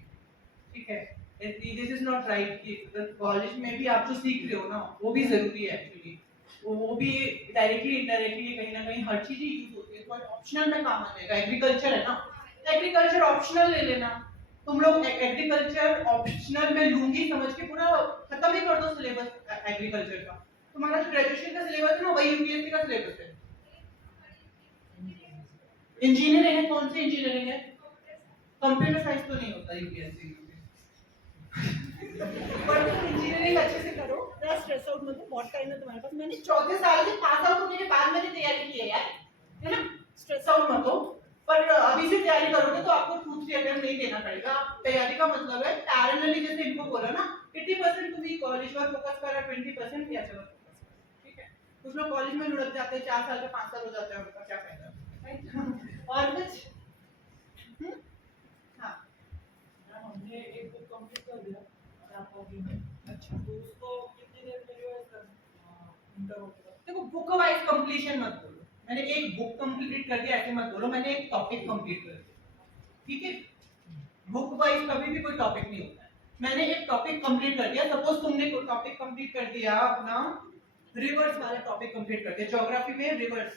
ठीक है। दिस इज नॉट राइट कि कॉलेज में भी आप जो सीख रहे हो ना वो भी जरूरी है एक्चुअली, वो भी डायरेक्टली इनडायरेक्टली कहीं ना कहीं हर चीज ही यूज होती है, तो ऑप्शनल में काम आ जाएगा। एग्रीकल्चर है ना, एग्रीकल्चर ऑप्शनल ले लेना, तुम लोग एग्रीकल्चर ऑप्शनल में लूंगी समझ के पूरा खत्म ही कर दो सिलेबस एग्रीकल्चर का। तुम्हारा जो ग्रेजुएशन का सिलेबस है ना वही यूपीएससी का सिलेबस है। इंजीनियरिंग है, कौन सी इंजीनियरिंग है? कंप्यूटर साइंस तो नहीं होता यूपीएससी में। पर तुम इंजीनियरिंग अच्छे से करो, थोड़ा स्ट्रेस आउट मत हो, बहुत टाइम है तुम्हारे पास। मैंने 14 साल से पास आउट होने के बाद मैंने तैयारी की है यार, है ना। स्ट्रेस आउट मत हो, पर अभी से तैयारी करोगे तो आपको 2-3 अटेम्प्ट नहीं देना पड़ेगा। तैयारी का मतलब है पैरेलली, जैसे इनको बोला ना 80% तुम्हें कॉलेज पर फोकस करा, 20% या चलो फोकस करो, ठीक है। कुछ लोग कॉलेज में लुढ़क जाते हैं, 4 साल के 5 साल हो जाते हैं, उनका क्या फायदा, राइट। और कुछ हाँ, हमने एक बुक कंप्लीट कर दिया 4-5 दिन में। अच्छा, तो उसको कितनी देर में रिवाइज करना इंटरवल के बाद? देखो बुक वाइज कंप्लीशन मत बोलो, मैंने एक बुक कंप्लीट कर दिया ऐसे मत बोलो, मैंने एक टॉपिक कंप्लीट कर दिया, ठीक है। बुक वाइज कभी भी कोई टॉपिक नहीं होता है, मैंने एक टॉपिक कंप्लीट कर दिया। सपोज तुमने कोई टॉपिक कंप्लीट कर दिया अपना, रिवर्स वाला टॉपिक कंप्लीट कर दिया, ज्योग्राफी में रिवर्स,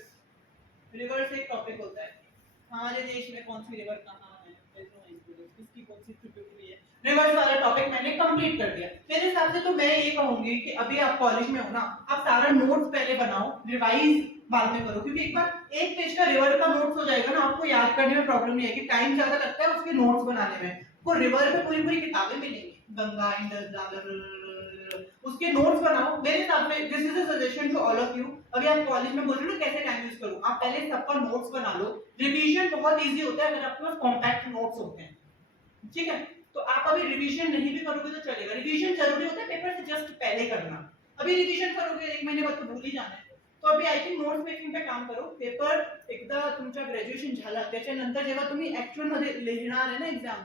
रिवर्स एक टॉपिक होता है, हमारे देश में कौन सी रिवर कहाँ है, किसकी कौन सी ट्रिब्यूटरी है, रिवर्स वाला टॉपिक मैंने कंप्लीट कर दिया। मेरे हिसाब से तो मैं ये कहूंगी कि अभी आप कॉलेज में हो ना, आप सारा नोट्स पहले बनाओ, रिवाइज बाद में करो, क्योंकि एक बार एक पेज का रिवर का नोट्स हो जाएगा ना, आपको याद करने में प्रॉब्लम नहीं आएगी, टाइम ज्यादा लगता है उसके नोट्स बनाने में। को रिवर पे पूरी पूरी किताबें मिलेंगी, गंगा, इंडस, उसके नोट्स बनाओ। मेरे हिसाब से this is a suggestion to all of you. अभी आप कॉलेज में बोल रहे हो ना कैसे टाइम यूज करूं, आप पहले सबका नोट्स बना लो। रिवीजन बहुत इजी होता है अगर आपके पास कॉम्पैक्ट नोट्स होते हैं, ठीक है। तो आप अभी रिवीजन नहीं भी करोगे तो चलेगा, रिवीजन जरूरी होता है पेपर से जस्ट पहले करना। अभी रिवीजन करोगे 1 महीने बाद तो भूल ही जाना है, तो अभी आय थिंक नोट्स मेकिंग पे काम करो। पेपर एकदा तुमचा ग्रॅज्युएशन झाला त्याच्यानंतर जेव्हा तुम्ही ऍक्च्युअल मध्ये लिहिणार आहे ना एग्जाम,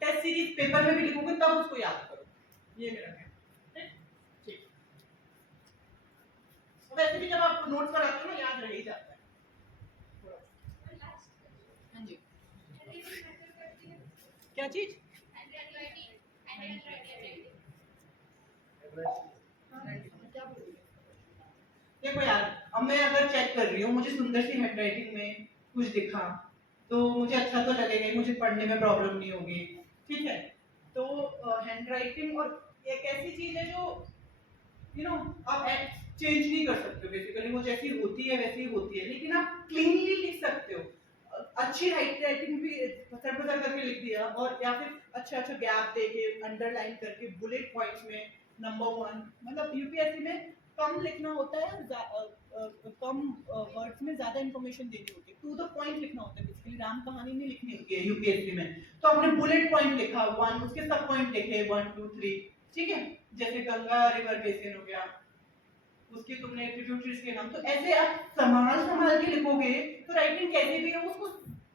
टेस्ट सीरीज पेपर में भी लिखोगे तब उसको याद करो, ये मेरा कहना है, ठीक। वैसे भी जब आप नोट्स बनाते हो ना याद रह ही जाता है। हाँ जी, क्या चीज? देखो यार, अब मैं अगर चेक कर रही हूँ, मुझे सुंदर सी हैंडराइटिंग में कुछ दिखा तो मुझे अच्छा तो लगेगा, मुझे पढ़ने में प्रॉब्लम नहीं होगी, ठीक है। तो हैंडराइटिंग और एक ऐसी चीज है जो आप चेंज नहीं कर सकते हो, बेसिकली वो जैसी होती है वैसी होती है, लेकिन आप क्लीनली लिख सकते हो। अच्छी राइटिंग भी पत्थर पत्थर करके लिख दिया, और या फिर अच्छा अच्छा गैप देके अंडरलाइन करके बुलेट पॉइंट्स में नंबर 1, मतलब यूपीएससी में कम लिखना होता है, कम वर्ड्स में ज्यादा इंफॉर्मेशन देनी होती है, टू द पॉइंट लिखना होता है, बेसिकली राम कहानी नहीं लिखनी होती है यूपीएससी में। तो आपने बुलेट पॉइंट लिखा 1, उसके सब पॉइंट लिखे 1 2 3, ठीक है। जैसे गंगा रिवर बेसिन हो गया, उसके तुमने ट्रिब्यूटरीज के नाम, तो ऐसे आप संभाल संभाल के लिखोगे तो राइटिंग कैसे भी है उसको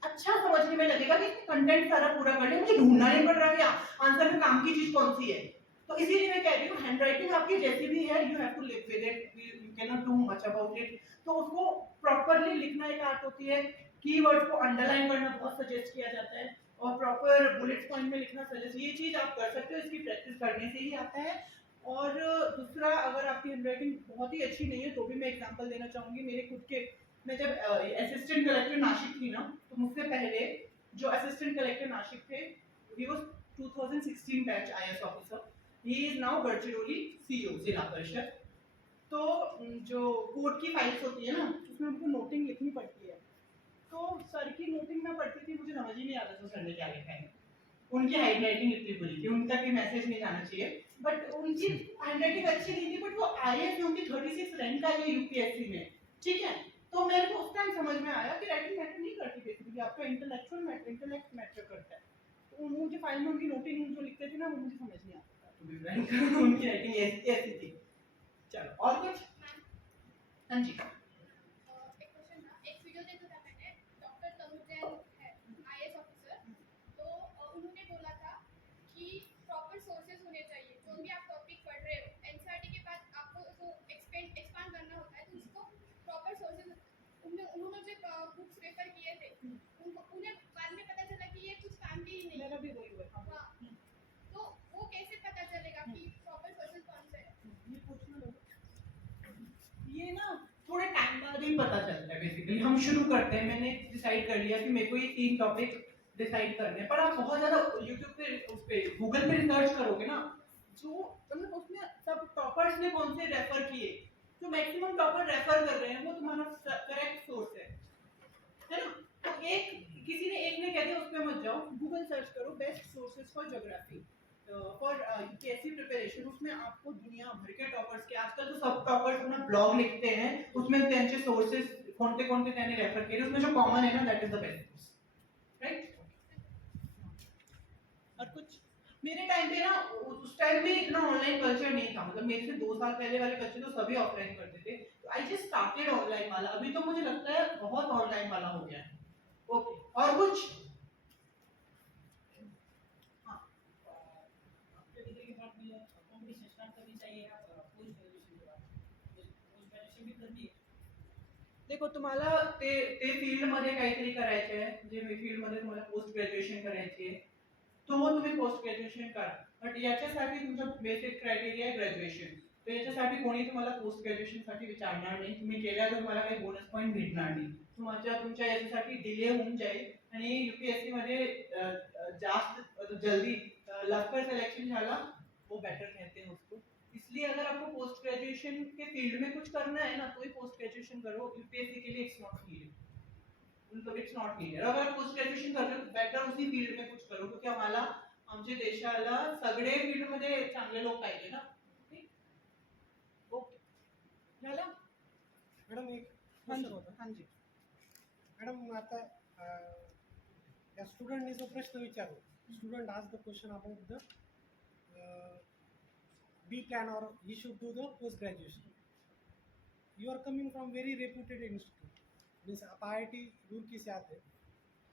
अच्छा समझने में लगेगा कि कंटेंट सारा पूरा कर ले, मुझे ढूंढना नहीं पड़ रहा कि आंसर में काम की चीज कौन सी है। तो इसीलिए मैं कह रही हूँ हैंडराइटिंग आपकी जैसी भी है, you have to live with it, you can not do much about it. तो उसको प्रॉपर्ली लिखना एक आर्ट होती है, कीवर्ड को अंडरलाइन करना बहुत सजेस्ट किया जाता है, और प्रॉपर बुलेट पॉइंट में लिखना सजेस्ट, ये चीज आप कर सकते हो, इसकी प्रैक्टिस करने से ही आता है। और दूसरा, अगर आपकी हैंडराइटिंग बहुत ही अच्छी नहीं है तो भी मैं एग्जांपल देना चाहूंगी मेरे खुद के। मैं जब असिस्टेंट कलेक्टर नासिक थी ना, तो मुझसे पहले जो असिस्टेंट कलेक्टर नासिक थे, he was 2016 batch IAS officer, he is now Gadchiroli CEO जिला परिषद। तो जो कोर्ट की फाइल्स होती है ना, उसमें हमको नोटिंग लिखनी पड़ती है, तो सर की नोटिंग में पढ़ती थी, मुझे समझ ही नहीं आता था सर ने क्या लिखा है। उनकी हैंडराइटिंग इतनी बुरी थी, उन तक ये मैसेज नहीं जाना चाहिए, बट उनकी हैंडराइटिंग अच्छी नहीं थी, बट वो आईएएस में उनकी 36 रैंक आई है यूपीएससी में, ठीक है। तो मेरे को उस टाइम समझ में आया कि राइटिंग मैटर नहीं करती, बेसिकली आपका इंटेलेक्चुअल मैटर, इंटेलेक्ट मैटर करता है। तो मुझे फाइल में उनकी नोटिंग जो लिखते थे ना, वो मुझे समझ नहीं आता था, तो भी उनकी राइटिंग ऐसी थी। चलो और कुछ? हाँ जी, एक क्वेश्चन था, एक वीडियो देखा था मैंने, डॉक्टर तनुज जैन है आईएएस ऑफिसर, तो उन्होंने बोला था कि प्रॉपर सोर्सेज होने चाहिए, जो भी आप टॉपिक पढ़ रहे हो, मेरा भी वही हुआ था। हाँ, तो वो कैसे पता चलेगा कि प्रॉपर पर्सन कौन सा है? ये पूछना लोग। ये ना थोड़े टाइम बाद ही पता चलता है बेसिकली। हम शुरू करते हैं, मैंने डिसाइड कर लिया कि मेरे को ये 3 टॉपिक डिसाइड करने हैं, पर आप बहुत ज्यादा यूट्यूब पे उस पे गूगल पे रिसर्च करोगे ना, जो मतलब उसमें सब टॉपर्स ने कौन से रेफर किए, जो मैक्सिमम टॉपर रेफर कर रहे हैं वो तुम्हारा करेक्ट सोर्स है ना। तो एक किसी ने एक ने कह दिया उस पे मत जाओ, गूगल सर्च करो best sources for geography for UPSC preparation. उसमें आपको दुनिया भर के टॉपर्स के, आजकल तो सब टॉपर्स अपना ब्लॉग लिखते हैं, उसमें त्यांचे सोर्सेस कोणते त्यांनी रेफर केले, उसमें जो कॉमन है ना that is the best, right. और कुछ मेरे टाइम पे ना, उस टाइम में इतना ऑनलाइन कल्चर नहीं था, मतलब मेरे से 2 साल पहले वाले बच्चे तो सभी ऑफलाइन करते थे, तो आई जस्ट स्टार्टेड ऑनलाइन वाला। अभी तो मुझे लगता है बहुत ऑनलाइन वाला हो गया है। ओके, और कुछ? हाँ, आपके डिग्री के बाद में कॉम्पिटिशन स्टार्ट करनी चाहिए या पोस्ट ग्रेजुएशन के बाद? पोस्ट ग्रेजुएशन भी करनी है? देखो तुम्हाला ते फील्डमध्ये काहीतरी करायचं आहे, जे फील्डमध्ये तुम्हाला पोस्ट ग्रॅज्युएशन करायची आहे, तो तुम्ही पोस्ट ग्रॅज्युएशन करा, बट याच्यासाठी तुमचा बेसिक क्रायटेरिया आहे ग्रॅज्युएशन। तर याच्यासाठी कोणी तुम्हाला पोस्ट ग्रॅज्युएशन साठी विचारणार नाही, तुम्ही केल्यावर तुम्हाला काही बोनस पॉईंट भेटणार नाही, तुमच्या याच्यासाठी डिले होऊन जाईल आणि यूपीएससी मध्ये जास्त जल्दी लगकर सिलेक्शन झाला वो बेटर कहते हैं उसको। इसलिए अगर आपको पोस्ट ग्रेजुएशन के फील्ड में कुछ करना है ना, तो ही पोस्ट ग्रेजुएशन करो, यूपीएससी के लिए इट्स नॉट नीडेड, मतलब इट्स नॉट नीडेड। अगर आप पोस्ट ग्रेजुएशन कर रहे हो बेटर उसी फील्ड में कुछ करो, क्योंकि आम्हाला आमच्या देशाला सगळे फील्ड मध्ये चांगले लोक पाहिजे ना। ओके, झालं? मॅडम एक हाँ क्वेश्चन जी, होता हाँ जी। मॅडम आता त्या स्टुडंटने जो प्रश्न विचारला, स्टुडंट आज the question about the B plan और he should do the post graduation. You are coming from very reputed institute, means आप IIT रुड़की से आते हैं.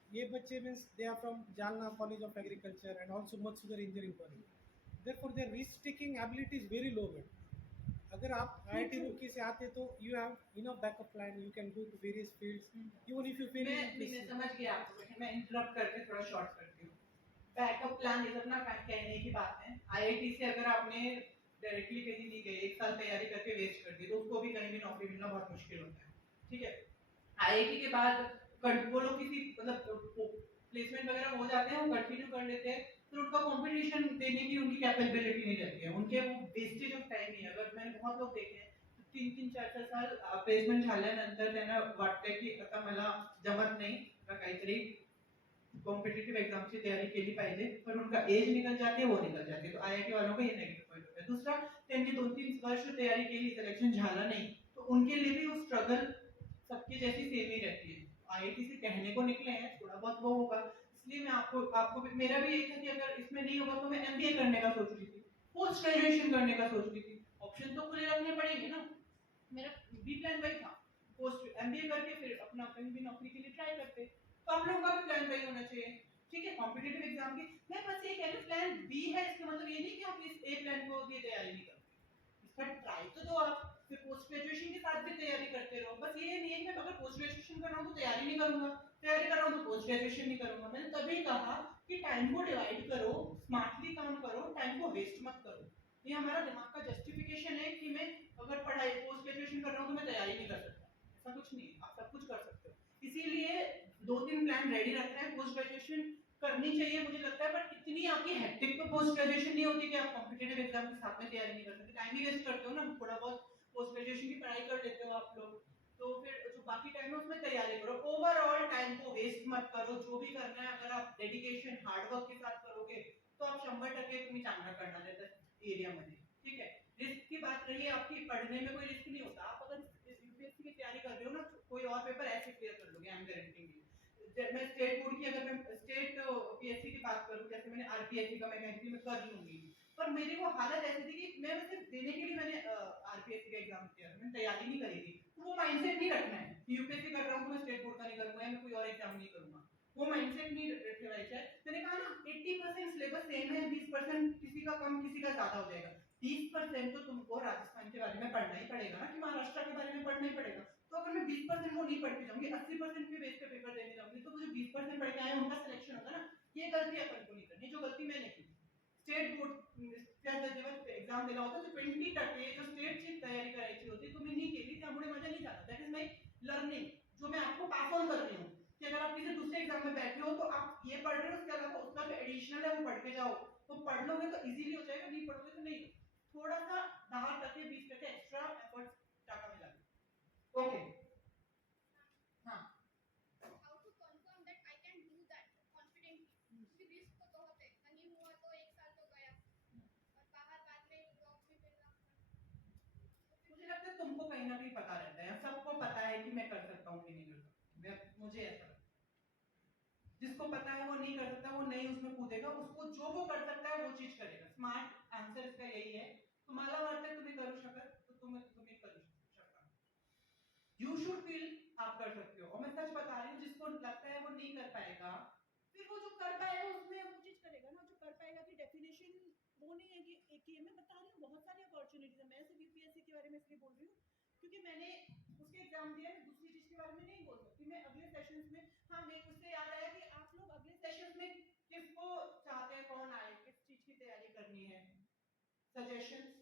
ये बच्चे means they are from Jalna college of agriculture and also मत्सुगर engineering college. Therefore their risk taking ability is very low. Madam अगर आप IIT Roorkee से आते तो you have enough backup plan, you can go to various fields even if you fail. मैं समझ गया आपको, मैं इंटरप्ट करके थोड़ा शॉर्ट करती हूँ। बैकअप प्लान ये सब ना कहने की बात है। आईआईटी से अगर आपने डायरेक्टली कहीं नहीं गए, 1 साल तैयारी करके वेस्ट कर दी, तो उसको भी कहीं भी नौकरी मिलना बहुत मुश्किल होता है, ठीक है। आईआईटी के बाद वो लोग किसी मतलब प्लेसमेंट वगैरह हो जाते हैं, वो कंटिन्यू कर लेते हैं, फिर उनका कंपटीशन देने की उनकी कैपेबिलिटी नहीं रहती है, उनके वो वेस्टेज ऑफ टाइम ही है। अगर मैंने बहुत लोग देखे हैं 3-3, 4-4 साल प्लेसमेंट झाल्यानंतर त्यांना वाटतं की आता मला जमत नाही का काहीतरी कॉम्पिटिटिव एग्जाम की तैयारी केली पाहिजे, पर उनका एज निकल जाती है, वो निकल जाती है। तो आईआईटी वालों का ये नेगेटिव पॉइंट होता है। दूसरा, त्यांनी 2-3 वर्ष तैयारी केली, सिलेक्शन झाला नहीं, तो उनके लिए भी वो स्ट्रगल सबकी जैसी सेम ही रहती है। आईआईटी से कहने को निकले हैं, थोड़ा बहुत वो होगा, इसलिए मैं आपको मेरा भी यही था कि अगर इसमें नहीं होगा तो मैं एमबीए करने का सोच रही थी, पोस्ट ग्रेजुएशन करने का सोच रही थी, ऑप्शन तो खुले रखने पड़ेंगे ना। मेरा बी प्लान वही था, पोस्ट एमबीए करके फिर अपना कहीं भी नौकरी के लिए ट्राई करते। तो आप लोगों का भी प्लान वही होना चाहिए, ठीक है। कॉम्पिटिटिव एग्जाम की मैं बस ये कह रही हूँ, प्लान बी है, इसका मतलब ये नहीं कि आप इस ए प्लान को भी तैयारी नहीं करते, इसका ट्राई तो दो आप, फिर पोस्ट ग्रेजुएशन के साथ भी तैयारी करते रहो। बस ये नहीं है कि अगर पोस्ट ग्रेजुएशन कर रहा हूँ तो तैयारी नहीं करूंगा, तैयारी कर रहा हूँ तो पोस्ट ग्रेजुएशन नहीं करूंगा। मैंने तभी कहा कि टाइम को डिवाइड करो, स्मार्टली काम करो, टाइम को वेस्ट मत करो। ये हमारा दिमाग का जस्टिफिकेशन है कि मैं अगर पढ़ाई पोस्ट ग्रेजुएशन कर रहा हूँ तो मैं तैयारी नहीं कर सकता, ऐसा कुछ नहीं है, आप सब कुछ कर सकते हो। इसीलिए 2-3 प्लान रेडी रखना है। पोस्ट ग्रेजुएशन करनी चाहिए मुझे लगता है, बट इतनी आपकी हेक्टिक तो पोस्ट ग्रेजुएशन नहीं होती कि आप कॉम्पिटिटिव एग्जाम के साथ में तैयारी नहीं कर सकते, टाइम ही वेस्ट करते हो ना। थोड़ा बहुत पोस्ट ग्रेजुएशन की पढ़ाई कर लेते हो आप लोग, तो फिर जो बाकी टाइम है उसमें तैयारी करो। ओवरऑल टाइम को वेस्ट मत करो, जो भी करना है अगर आप डेडिकेशन हार्डवर्क के साथ करोगे तो आप 100% तुम्ही चांगला करणार आहे त्या एरियामध्ये, ठीक है। रिस्क की बात रही है आपकी, पढ़ने में कोई रिस्क नहीं होता। आप अगर यूपीएससी की तैयारी कर रहे हो ना, कोई और पेपर ऐसे क्लियर कर लोगे, आई एम गारंटिंग यू। मैं स्टेट बोर्ड की, अगर मैं स्टेट पीएससी की बात करूं, जैसे मैंने आरपीएससी का मैं कहती थी मैं कर लूंगी, पर मेरी वो हालत ऐसी थी कि मैं सिर्फ देने के लिए मैंने आरपीएससी का एग्जाम दिया, मैंने तैयारी नहीं करी थी। तो वो माइंडसेट नहीं रखना है कि यूपीएससी कर रहा हूँ तो मैं स्टेट बोर्ड का नहीं करूंगा या मैं कोई और एग्जाम नहीं करूंगा, वो माइंडसेट नहीं ठेवायचा है। मैंने कहा ना 80% सिलेबस सेम है, 20% किसी का कम किसी का ज्यादा हो जाएगा। 30% तो तुमको राजस्थान के बारे में पढ़ना ही पड़ेगा ना, कि महाराष्ट्र के बारे में पढ़ना ही पड़ेगा। तो अगर मैं 20% वो नहीं पढ़ती जाऊंगी, 80% के बेस पे पेपर देने जाऊंगी, तो वो जो 20% पढ़ के आए उनका सिलेक्शन होगा ना, ये गलती अपन को नहीं करनी जो गलती मैंने की। स्टेट बोर्ड जेव्हा एक्झाम दिला होता तो 20% जो स्टेटची तयारी करायची होती तो मी नहीं केली, त्यामुळे मजा नहीं जाता। दैट इज माय लर्निंग जो मैं आपको पास ऑन कर रही हूँ कि अगर आप किसी दूसरे एग्जाम में बैठे हो तो आप ये पढ़ रहे हो उसके अलावा उसका जो एडिशनल है वो पढ़ के जाओ, तो पढ़ लोगे तो इजीली हो जाएगा, नहीं पढ़ोगे तो नहीं। थोड़ा सा 10% 20% एक्स्ट्रा एफर्ट टाकावे लागेल। ओके हाँ how to confirm that I can do that confidently, क्योंकि रिस्क तो बहुत है, नहीं हुआ तो 1 साल तो गया और बाहर बाद में जॉब भी मिलना। मुझे लगता है तुमको कहीं ना कहीं पता रहता है, सबको पता है कि मैं कर सकता हूँ कि नहीं कर सकता, मुझे ऐसा लगता है। जिसको पता है वो नहीं कर सकता, वो नहीं उसमें कूदेगा, उसको जो वो कर सकता है वो चीज करेगा। स्मार्ट आंसर इसका यही है। तुम्हाला वाटतंय तुम्ही करू शकत तो तुम्ही करू शकता। यू शुड फील आप कर सकते हो, और मैं सच बता रही हूँ जिसको लगता है वो नहीं कर पाएगा, फिर वो जो कर पाएगा उसमें वो चीज करेगा ना। जो कर पाएगा की डेफिनेशन वो नहीं है कि एक ही, मैं बता रही हूँ बहुत सारी अपॉर्चुनिटीज है। मैं सिर्फ यूपीएससी के बारे में इसलिए बोल रही हूँ क्योंकि मैंने उसके एग्जाम दिया, मैं दूसरी चीज के बारे में नहीं बोल सकती। मैं अगले सेशंस में, हाँ मैं उससे याद आया कि आप लोग अगले सेशंस में किसको चाहते हैं, कौन आए, किस चीज की तैयारी करनी है, सजेशंस